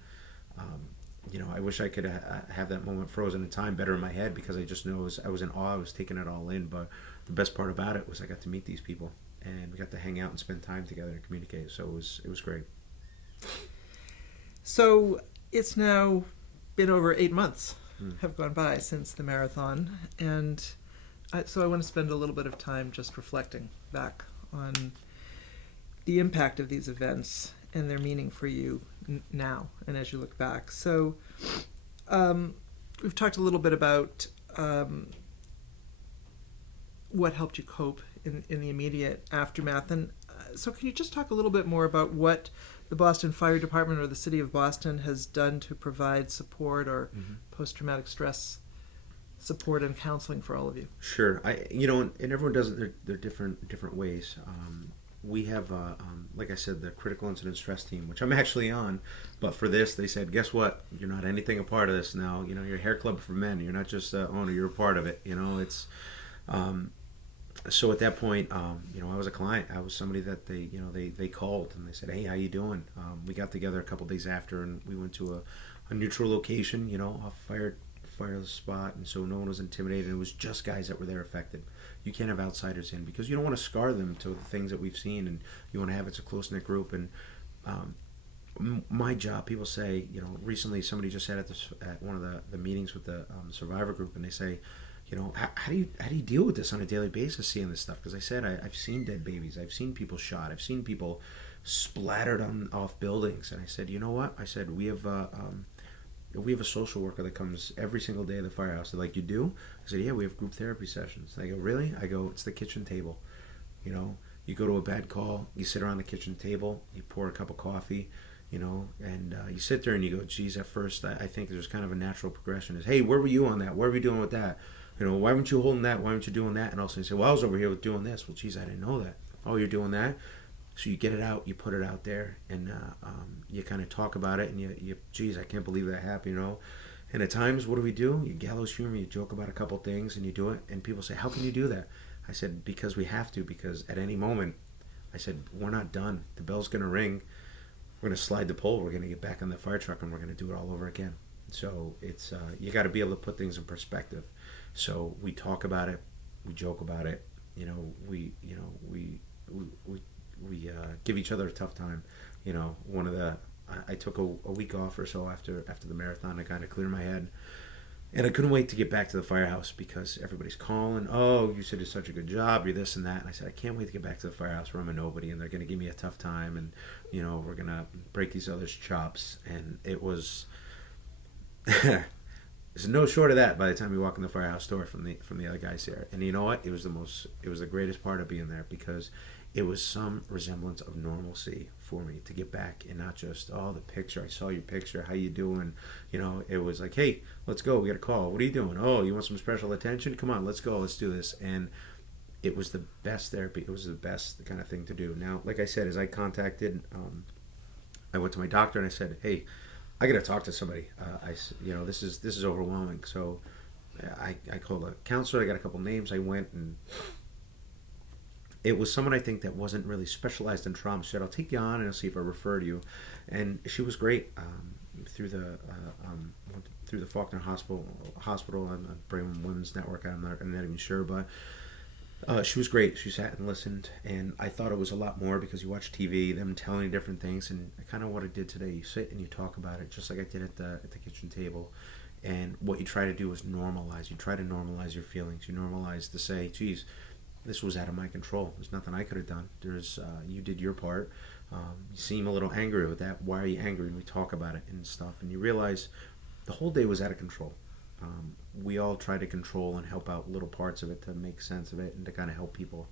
I wish I could have that moment frozen in time better in my head, because I just know I was in awe. I was taking it all in. But the best part about it was I got to meet these people, and we got to hang out and spend time together and communicate. So it was great. So it's now been over 8 months have gone by since the marathon, and so I want to spend a little bit of time just reflecting back on the impact of these events and their meaning for you now and as you look back. So we've talked a little bit about what helped you cope in the immediate aftermath. And so can you just talk a little bit more about what the Boston Fire Department or the City of Boston has done to provide support or post-traumatic stress support and counseling for all of you? Sure. And everyone does it their different ways. We have, like I said, the critical incident stress team, which I'm actually on. But for this, they said, guess what? You're not anything a part of this now. You're a hair club for men. You're not just the owner. You're a part of it. It's... So at that point, I was a client. I was somebody that they called and they said, "Hey, how you doing?" We got together a couple days after, and we went to a neutral location, off fire spot, and so no one was intimidated. It was just guys that were there affected. You can't have outsiders in, because you don't want to scar them to the things that we've seen, and you want to have it's a close knit group. And my job, people say, recently somebody just said at one of the meetings with the Survivor group, and they say, how do you deal with this on a daily basis, seeing this stuff? Because I said I've seen dead babies, I've seen people shot, I've seen people splattered off buildings, and I said, you know what? I said we have a social worker that comes every single day at the firehouse. They're like, you do? I said, yeah, we have group therapy sessions. They go, really? I go, it's the kitchen table. You go to a bad call, you sit around the kitchen table, you pour a cup of coffee, and you sit there and you go, geez, at first I think there's kind of a natural progression is, hey, where were you on that? What were you doing with that? Why weren't you holding that? Why weren't you doing that? And also you say, well, I was over here doing this. Well, geez, I didn't know that. Oh, you're doing that? So you get it out, you put it out there, and you kind of talk about it, and you geez, I can't believe that happened, And at times, what do? You gallows humor, you joke about a couple things, and you do it, and people say, how can you do that? I said, because we have to, because at any moment, I said, we're not done. The bell's going to ring. We're going to slide the pole. We're going to get back on the fire truck, and we're going to do it all over again. So it's you got to be able to put things in we talk about it, we joke about it, we we give each other a tough time. You know, I took a week off or so after the marathon to kind of clear my head. And I couldn't wait to get back to the firehouse because everybody's calling. Oh, you said it's such a good job. You're this and that. And I said, I can't wait to get back to the firehouse where I'm a nobody and they're going to give me a tough time. And, you know, we're going to break these others' chops. And it was... There's no short of that by the time you walk in the firehouse door from the other guys there. And you know what? It was the greatest part of being there because it was some resemblance of normalcy for me to get back and not just, oh, the picture, I saw your picture, how you doing? You know, it was like, hey, let's go, we got a call. What are you doing? Oh, you want some special attention? Come on, let's go, let's do this. And it was the best therapy. It was the best kind of thing to do. Now, like I said, as I contacted, I went to my doctor and I said, hey, I got to talk to somebody. This is overwhelming. So I called a counselor. I got a couple names. I went and it was someone I think that wasn't really specialized in trauma. She said, I'll take you on and I'll see if I refer to you. And she was great through the Faulkner Hospital and Brigham Women's Network. I'm not even sure, but she was great. She sat and listened, and I thought it was a lot more because you watch TV, them telling you different things, and kind of what I did today. You sit and you talk about it, just like I did at the kitchen table. And what you try to do is normalize. You try to normalize your feelings. You normalize to say, geez, this was out of my control. There's nothing I could have done. You did your part. You seem a little angry with that. Why are you angry? And we talk about it and stuff. And you realize the whole day was out of control. We all try to control and help out little parts of it to make sense of it and to kind of help people.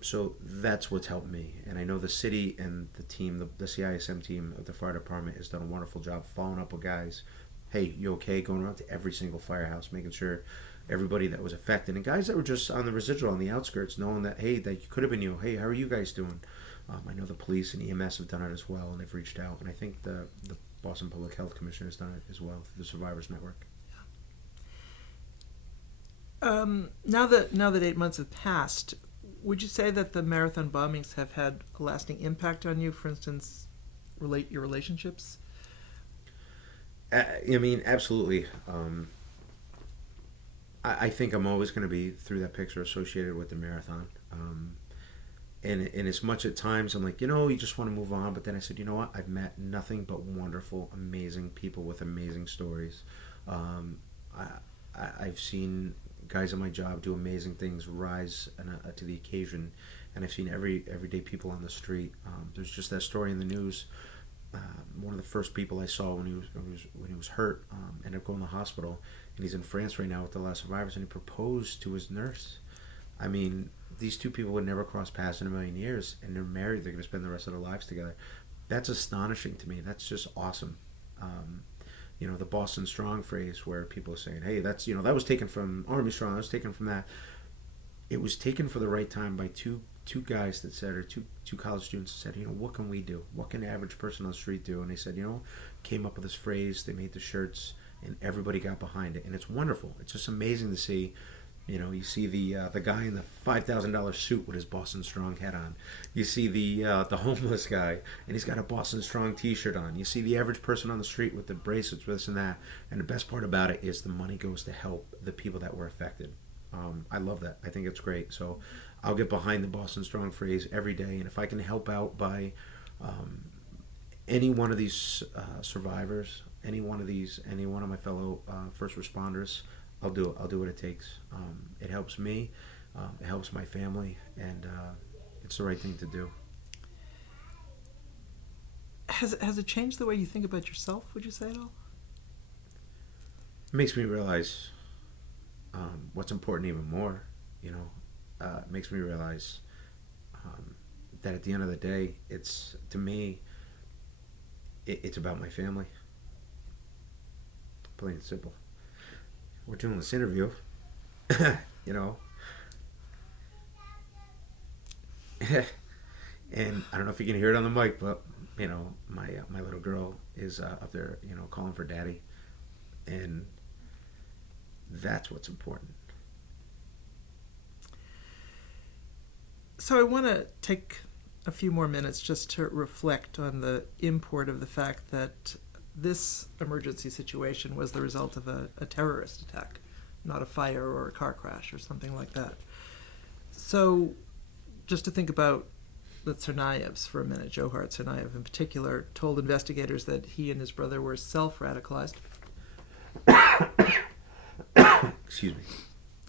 So that's what's helped me. And I know the city and the team, the CISM team of the fire department has done a wonderful job following up with guys. Hey, you okay? Going around to every single firehouse, making sure everybody that was affected, and guys that were just on the residual, on the outskirts, knowing that, hey, that could have been you. Hey, how are you guys doing? I know the police and EMS have done it as well, and they've reached out. And I think the Boston Public Health Commission has done it as well through the Survivors Network. Now that 8 months have passed, would you say that the marathon bombings have had a lasting impact on you? For instance, your relationships? I mean, absolutely. I think I'm always going to be through that picture associated with the marathon. And as much at times I'm like, you just want to move on. But then I said, you know what? I've met nothing but wonderful, amazing people with amazing stories. I've seen guys on my job do amazing things, rise to the occasion. And I've seen everyday people on the street. There's just that story in the news. One of the first people I saw when he was hurt ended up going to the hospital, and he's in France right now with the last survivors, and he proposed to his nurse. I mean, these two people would never cross paths in a million years, and they're married. They're going to spend the rest of their lives together. That's astonishing to me. That's just awesome. The Boston Strong phrase where people are saying, hey, that's, that was taken from Army Strong, that was taken from that. It was taken for the right time by two guys that said, or two college students that said, what can we do? What can the average person on the street do? And they said, came up with this phrase, they made the shirts, and everybody got behind it. And it's wonderful. It's just amazing to see. You see the guy in the $5,000 suit with his Boston Strong hat on. You see the homeless guy, and he's got a Boston Strong T-shirt on. You see the average person on the street with the bracelets, this and that. And the best part about it is the money goes to help the people that were affected. I love that. I think it's great. So I'll get behind the Boston Strong phrase every day. And if I can help out by any one of these survivors, any one of my fellow first responders, I'll do it. I'll do what it takes. It helps me. It helps my family. And it's the right thing to do. Has it changed the way you think about yourself, would you say at all? It makes me realize what's important even more. It makes me realize that at the end of the day, it's, to me, it's about my family. Plain and simple. We're doing this interview, and I don't know if you can hear it on the mic, but my little girl is up there, calling for daddy, and that's what's important. So I want to take a few more minutes just to reflect on the import of the fact that this emergency situation was the result of a terrorist attack, not a fire or a car crash or something like that. So just to think about the Tsarnaevs for a minute. Johar Tsarnaev in particular told investigators that he and his brother were self-radicalized. Excuse me.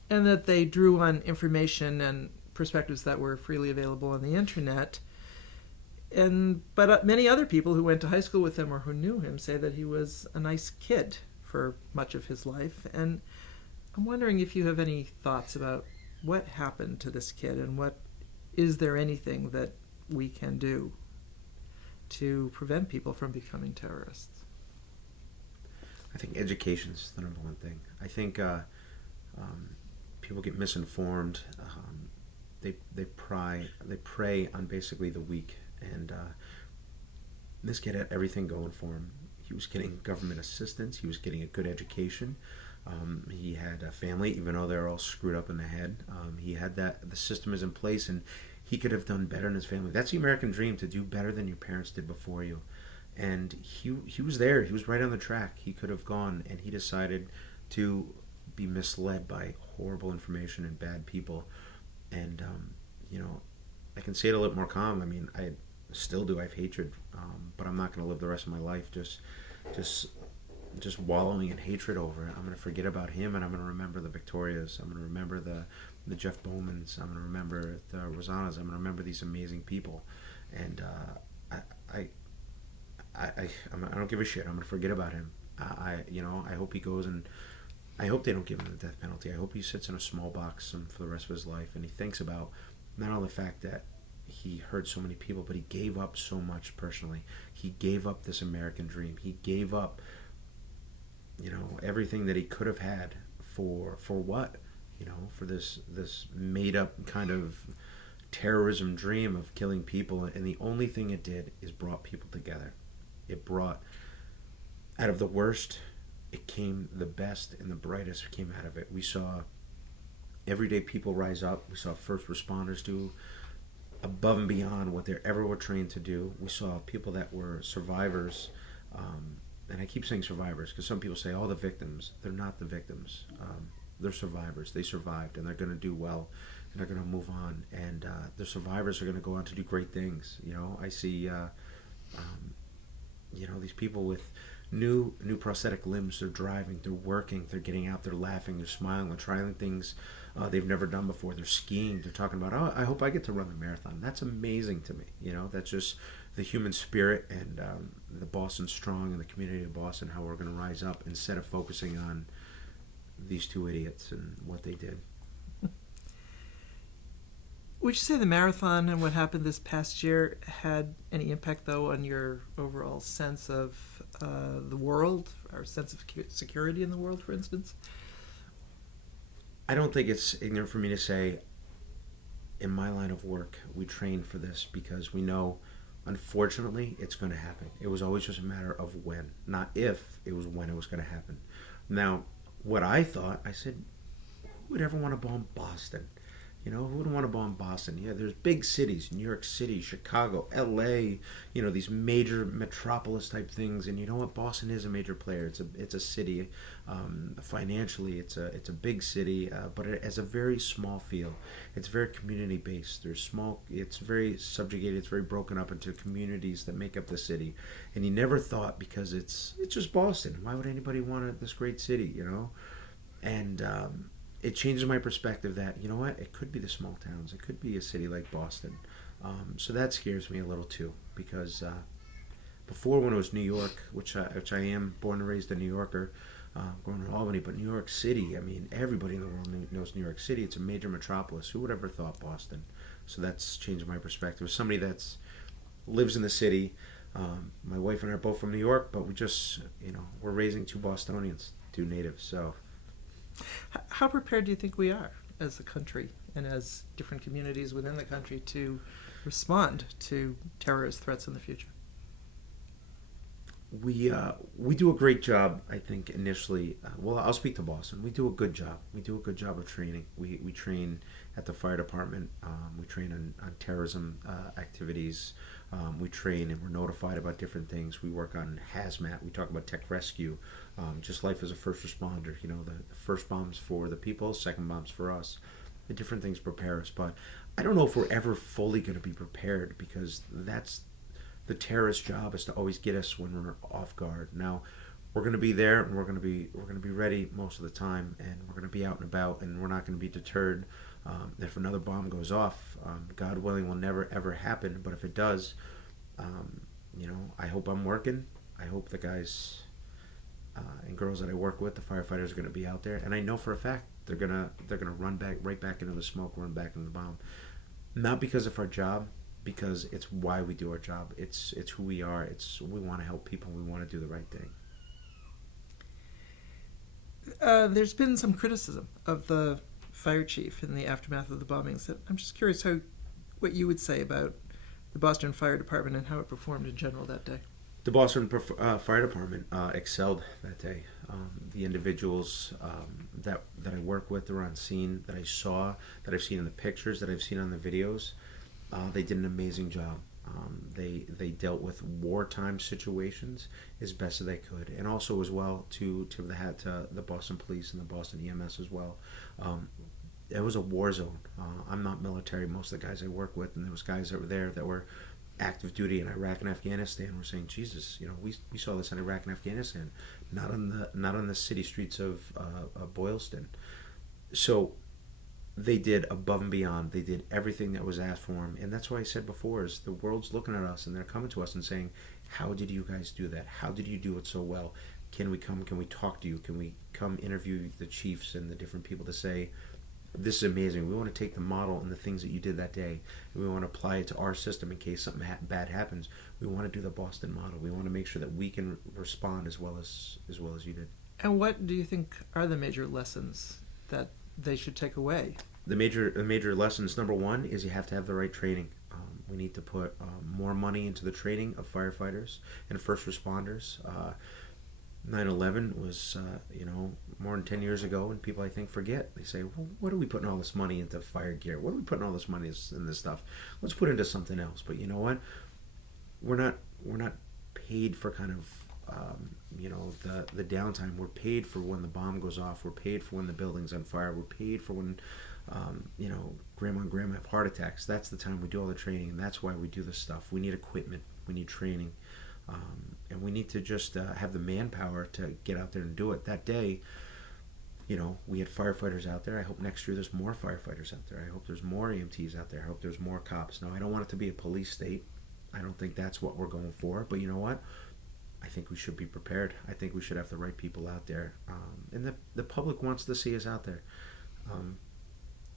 And that they drew on information and perspectives that were freely available on the internet. But many other people who went to high school with him or who knew him say that he was a nice kid for much of his life. And I'm wondering if you have any thoughts about what happened to this kid, and is there anything that we can do to prevent people from becoming terrorists? I think education is the number one thing. I think people get misinformed. They prey on basically the weak, and this kid had everything going for him. He was getting government assistance. He was getting a good education. He had a family, even though they're all screwed up in the head. He had that. The system is in place, and he could have done better in his family. That's the American dream, to do better than your parents did before you. And he was there. He was right on the track. He could have gone, and he decided to be misled by horrible information and bad people. And I can say it a little more calm. I mean, I still do. I have hatred, but I'm not going to live the rest of my life just wallowing in hatred over it. I'm going to forget about him, and I'm going to remember the Victorias. I'm going to remember the Jeff Bowmans. I'm going to remember the Rosannas. I'm going to remember these amazing people. And I don't give a shit. I'm going to forget about him. I hope he goes, and I hope they don't give him the death penalty. I hope he sits in a small box for the rest of his life, and he thinks about not only the fact that he hurt so many people, but he gave up so much personally. He gave up this American dream. He gave up, everything that he could have had for what? For this made up kind of terrorism dream of killing people. And the only thing it did is brought people together. It brought, out of the worst, it came the best, and the brightest came out of it. We saw everyday people rise up. We saw first responders do above and beyond what they ever were trained to do. We saw people that were survivors, and I keep saying survivors because some people say, the victims. They're not the victims. They're survivors. They survived, and they're going to do well, and they're going to move on. And the survivors are going to go on to do great things. I see, these people with new prosthetic limbs. They're driving, they're working, they're getting out, they're laughing, they're smiling, they're trying things they've never done before. They're skiing. They're talking about, I hope I get to run the marathon. That's amazing to me. That's just the human spirit, and the Boston Strong and the community of Boston, how we're going to rise up instead of focusing on these two idiots and what they did. Would you say the marathon and what happened this past year had any impact, though, on your overall sense of the world, or sense of security in the world, for instance? I don't think it's ignorant for me to say, in my line of work, we train for this because we know, unfortunately, it's going to happen. It was always just a matter of when, not if. It was when it was going to happen. Now, what I thought, I said, who would ever want to bomb Boston? Who wouldn't want to bomb Boston? Yeah, there's big cities, New York City, Chicago, L.A., these major metropolis type things. And you know what? Boston is a major player. It's a city. Financially, it's a big city, but it has a very small feel. It's very community based. It's very subjugated. It's very broken up into communities that make up the city. And you never thought, because it's just Boston. Why would anybody want this great city? And it changes my perspective that, it could be the small towns. It could be a city like Boston. So that scares me a little too, because before, when it was New York, which I am born and raised a New Yorker, growing in Albany, but New York City, I mean, everybody in the world knows New York City. It's a major metropolis. Who would ever thought Boston? So that's changed my perspective. As somebody that's lives in the city, my wife and I are both from New York, but we just, we're raising two Bostonians, two natives, so... How prepared do you think we are as a country and as different communities within the country to respond to terrorist threats in the future? We do a great job, I think, initially. I'll speak to Boston. We do a good job. We do a good job of training. We train at the fire department. We train on terrorism activities. We train and we're notified about different things. We work on hazmat. We talk about tech rescue. Just life as a first responder. The first bombs for the people, second bombs for us. The different things prepare us. But I don't know if we're ever fully going to be prepared, because that's the terrorist job, is to always get us when we're off guard. Now, we're going to be there, and we're going to be ready most of the time, and we're going to be out and about, and we're not going to be deterred. If another bomb goes off, God willing, will never ever happen. But if it does, I hope I'm working. I hope the guys and girls that I work with, the firefighters, are going to be out there, and I know for a fact they're gonna run back right back into the smoke, run back into the bomb. Not because of our job, because it's why we do our job. It's who we are. We want to help people. We want to do the right thing. There's been some criticism of the fire chief in the aftermath of the bombings. I'm just curious what you would say about the Boston Fire Department and how it performed in general that day. The Boston Fire Department excelled that day. The individuals that I work with, that were on scene, that I saw, that I've seen in the pictures, that I've seen on the videos, they did an amazing job. They dealt with wartime situations as best as they could, and also as well to the hat to the Boston Police and the Boston EMS as well. It was a war zone. I'm not military. Most of the guys I work with, and there was guys that were there that were active duty in Iraq and Afghanistan, were saying, Jesus, we saw this in Iraq and Afghanistan, not on the city streets of Boylston. So they did above and beyond. They did everything that was asked for them, and that's why I said before, is the world's looking at us and they're coming to us and saying, how did you guys do that? How did you do it so well? Can we come? Can we talk to you? Can we come interview the chiefs and the different people to say, this is amazing. We want to take the model and the things that you did that day, and we want to apply it to our system in case something bad happens. We want to do the Boston model. We want to make sure that we can respond as well as you did. And what do you think are the major lessons that they should take away? The major lessons, number one, is you have to have the right training. We need to put more money into the training of firefighters and first responders. 9/11 was, more than 10 years ago, and people, I think, forget. They say, well, what are we putting all this money into fire gear? What are we putting all this money in this stuff? Let's put it into something else. But you know what? We're not paid for kind of, the downtime. We're paid for when the bomb goes off. We're paid for when the building's on fire. We're paid for when, grandma and grandma have heart attacks. That's the time we do all the training, and that's why we do this stuff. We need equipment. We need training. And we need to just have the manpower to get out there and do it. That day, we had firefighters out there. I hope next year there's more firefighters out there. I hope there's more EMTs out there. I hope there's more cops. Now, I don't want it to be a police state. I don't think that's what we're going for. But you know what? I think we should be prepared. I think we should have the right people out there. And the public wants to see us out there.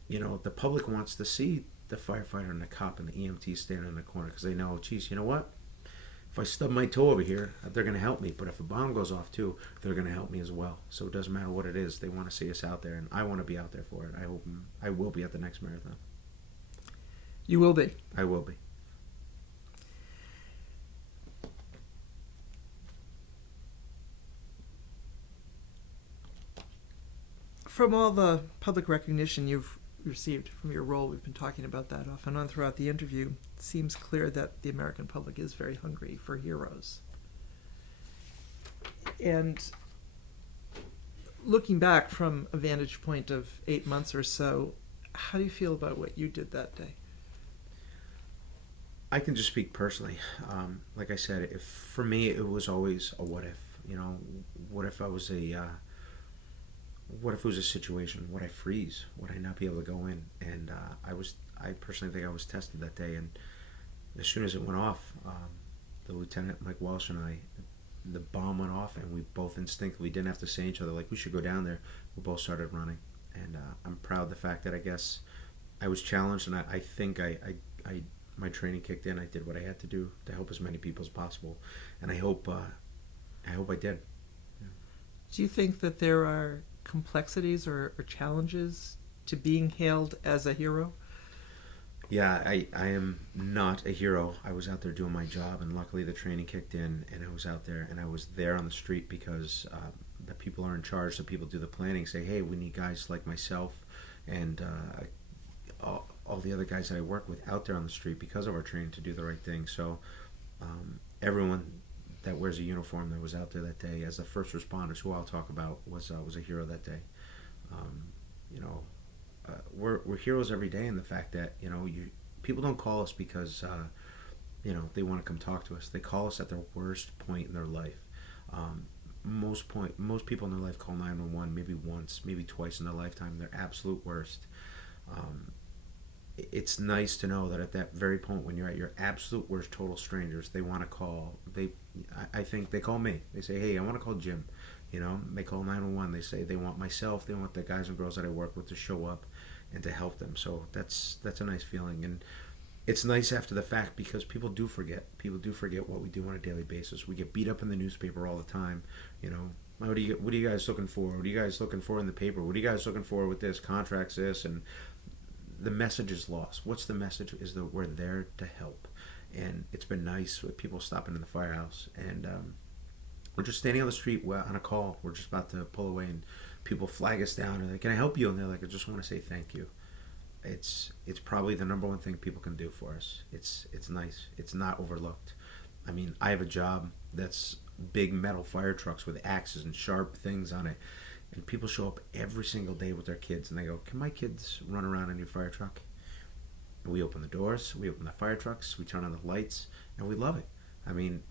The public wants to see the firefighter and the cop and the EMT standing in the corner, because they know, geez, you know what? If I stub my toe over here, they're going to help me. But if a bomb goes off too, they're going to help me as well. So it doesn't matter what it is. They want to see us out there, and I want to be out there for it. I hope I will be at the next marathon. You will be. I will be. From all the public recognition you've received from your role, we've been talking about that off and on throughout the interview, it seems clear that the American public is very hungry for heroes. And looking back from a vantage point of 8 months or so, how do you feel about what you did that day? I can just speak personally. Like I said, for me, it was always a what if. What if it was a situation? Would I freeze? Would I not be able to go in? And I personally think I was tested that day. And as soon as it went off, the Lieutenant, Mike Walsh, and I, the bomb went off, and we both instinctively didn't have to say each other, like, we should go down there. We both started running. And I'm proud of the fact that I guess I was challenged, and I think my training kicked in. I did what I had to do to help as many people as possible. And I hope I did. Yeah. Do you think that there are complexities or challenges to being hailed as a hero? Yeah, I am not a hero. I was out there doing my job, and luckily the training kicked in, and I was out there, and I was there on the street because the people are in charge, the people do the planning, say, hey, we need guys like myself and all the other guys that I work with out there on the street because of our training to do the right thing. So everyone that wears a uniform that was out there that day, as the first responders, who I'll talk about, was a hero that day. we're heroes every day in the fact that people don't call us because they want to come talk to us. They call us at their worst point in their life. Most people in their life call 911 maybe once, maybe twice in their lifetime. Their absolute worst. It's nice to know that at that very point when you're at your absolute worst, total strangers, they want to call. I think they call me. They say, "Hey, I want to call Jim." They call 911. They say they want myself. They want the guys and girls that I work with to show up and to help them. So that's a nice feeling, and it's nice after the fact because people do forget. People do forget what we do on a daily basis. We get beat up in the newspaper all the time. What are you guys looking for? What are you guys looking for in the paper? What are you guys looking for with this contracts? This and the message is lost. What's the message? Is that we're there to help, and it's been nice with people stopping in the firehouse, and we're just standing on the street on a call. We're just about to pull away, and people flag us down and they're like, "Can I help you?" And they're like, "I just want to say thank you." It's probably the number one thing people can do for us. It's nice. It's not overlooked. I mean, I have a job that's big metal fire trucks with axes and sharp things on it. And people show up every single day with their kids and they go, "Can my kids run around in your fire truck?" And we open the doors, we open the fire trucks, we turn on the lights, and we love it. I mean,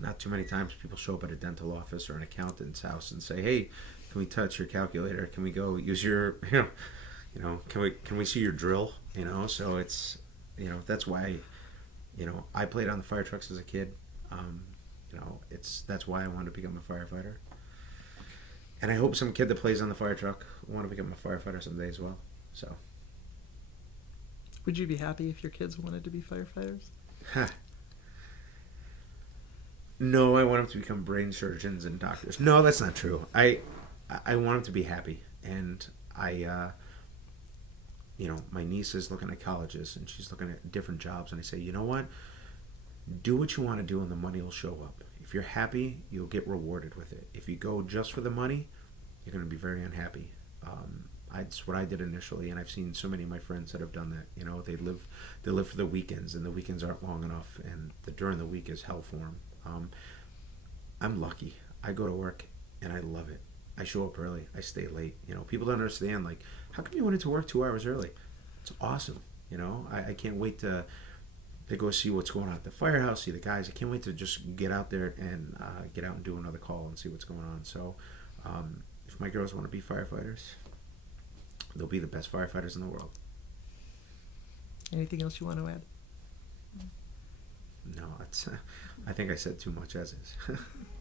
not too many times people show up at a dental office or an accountant's house and say, "Hey, can we touch your calculator? Can we go use your, can we see your drill?" So it's, that's why, I played on the fire trucks as a kid. That's why I wanted to become a firefighter. And I hope some kid that plays on the fire truck will want to become a firefighter someday as well. So, Would you be happy if your kids wanted to be firefighters? no, I want them to become brain surgeons and doctors. No, that's not true. I want them to be happy, and my niece is looking at colleges and she's looking at different jobs, and I say, you know what? Do what you want to do, and the money will show up. If you're happy, you'll get rewarded with it. If you go just for the money, you're going to be very unhappy. That's what I did initially, and I've seen so many of my friends that have done that. They live for the weekends, and the weekends aren't long enough, and during the week is hell for them. I'm lucky. I go to work, and I love it. I show up early. I stay late. People don't understand, like, how come you went into work 2 hours early? It's awesome. I can't wait to go see what's going on at the firehouse, see the guys. I can't wait to just get out there and get out and do another call and see what's going on. So if my girls want to be firefighters, they'll be the best firefighters in the world. Anything else you want to add? No, I think I said too much as is.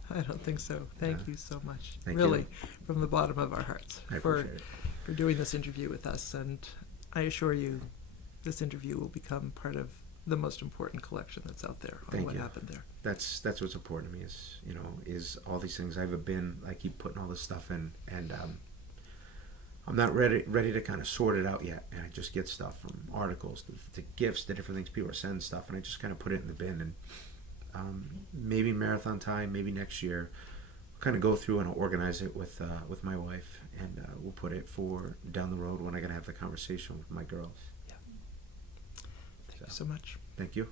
I don't think so. Thank you so much. Thank really, you. From the bottom of our hearts I for appreciate it. doing this interview with us. And I assure you, this interview will become part of the most important collection that's out there on Thank what you. happened there. That's what's important to me is all these things. I keep putting all this stuff in, and I'm not ready to kind of sort it out yet. And I just get stuff from articles to gifts to different things. People are sending stuff, and I just kind of put it in the bin. And maybe marathon time, maybe next year, I'll kind of go through and I'll organize it with my wife, and we'll put it for down the road when I gotta have the conversation with my girls. Thank you so much. Thank you.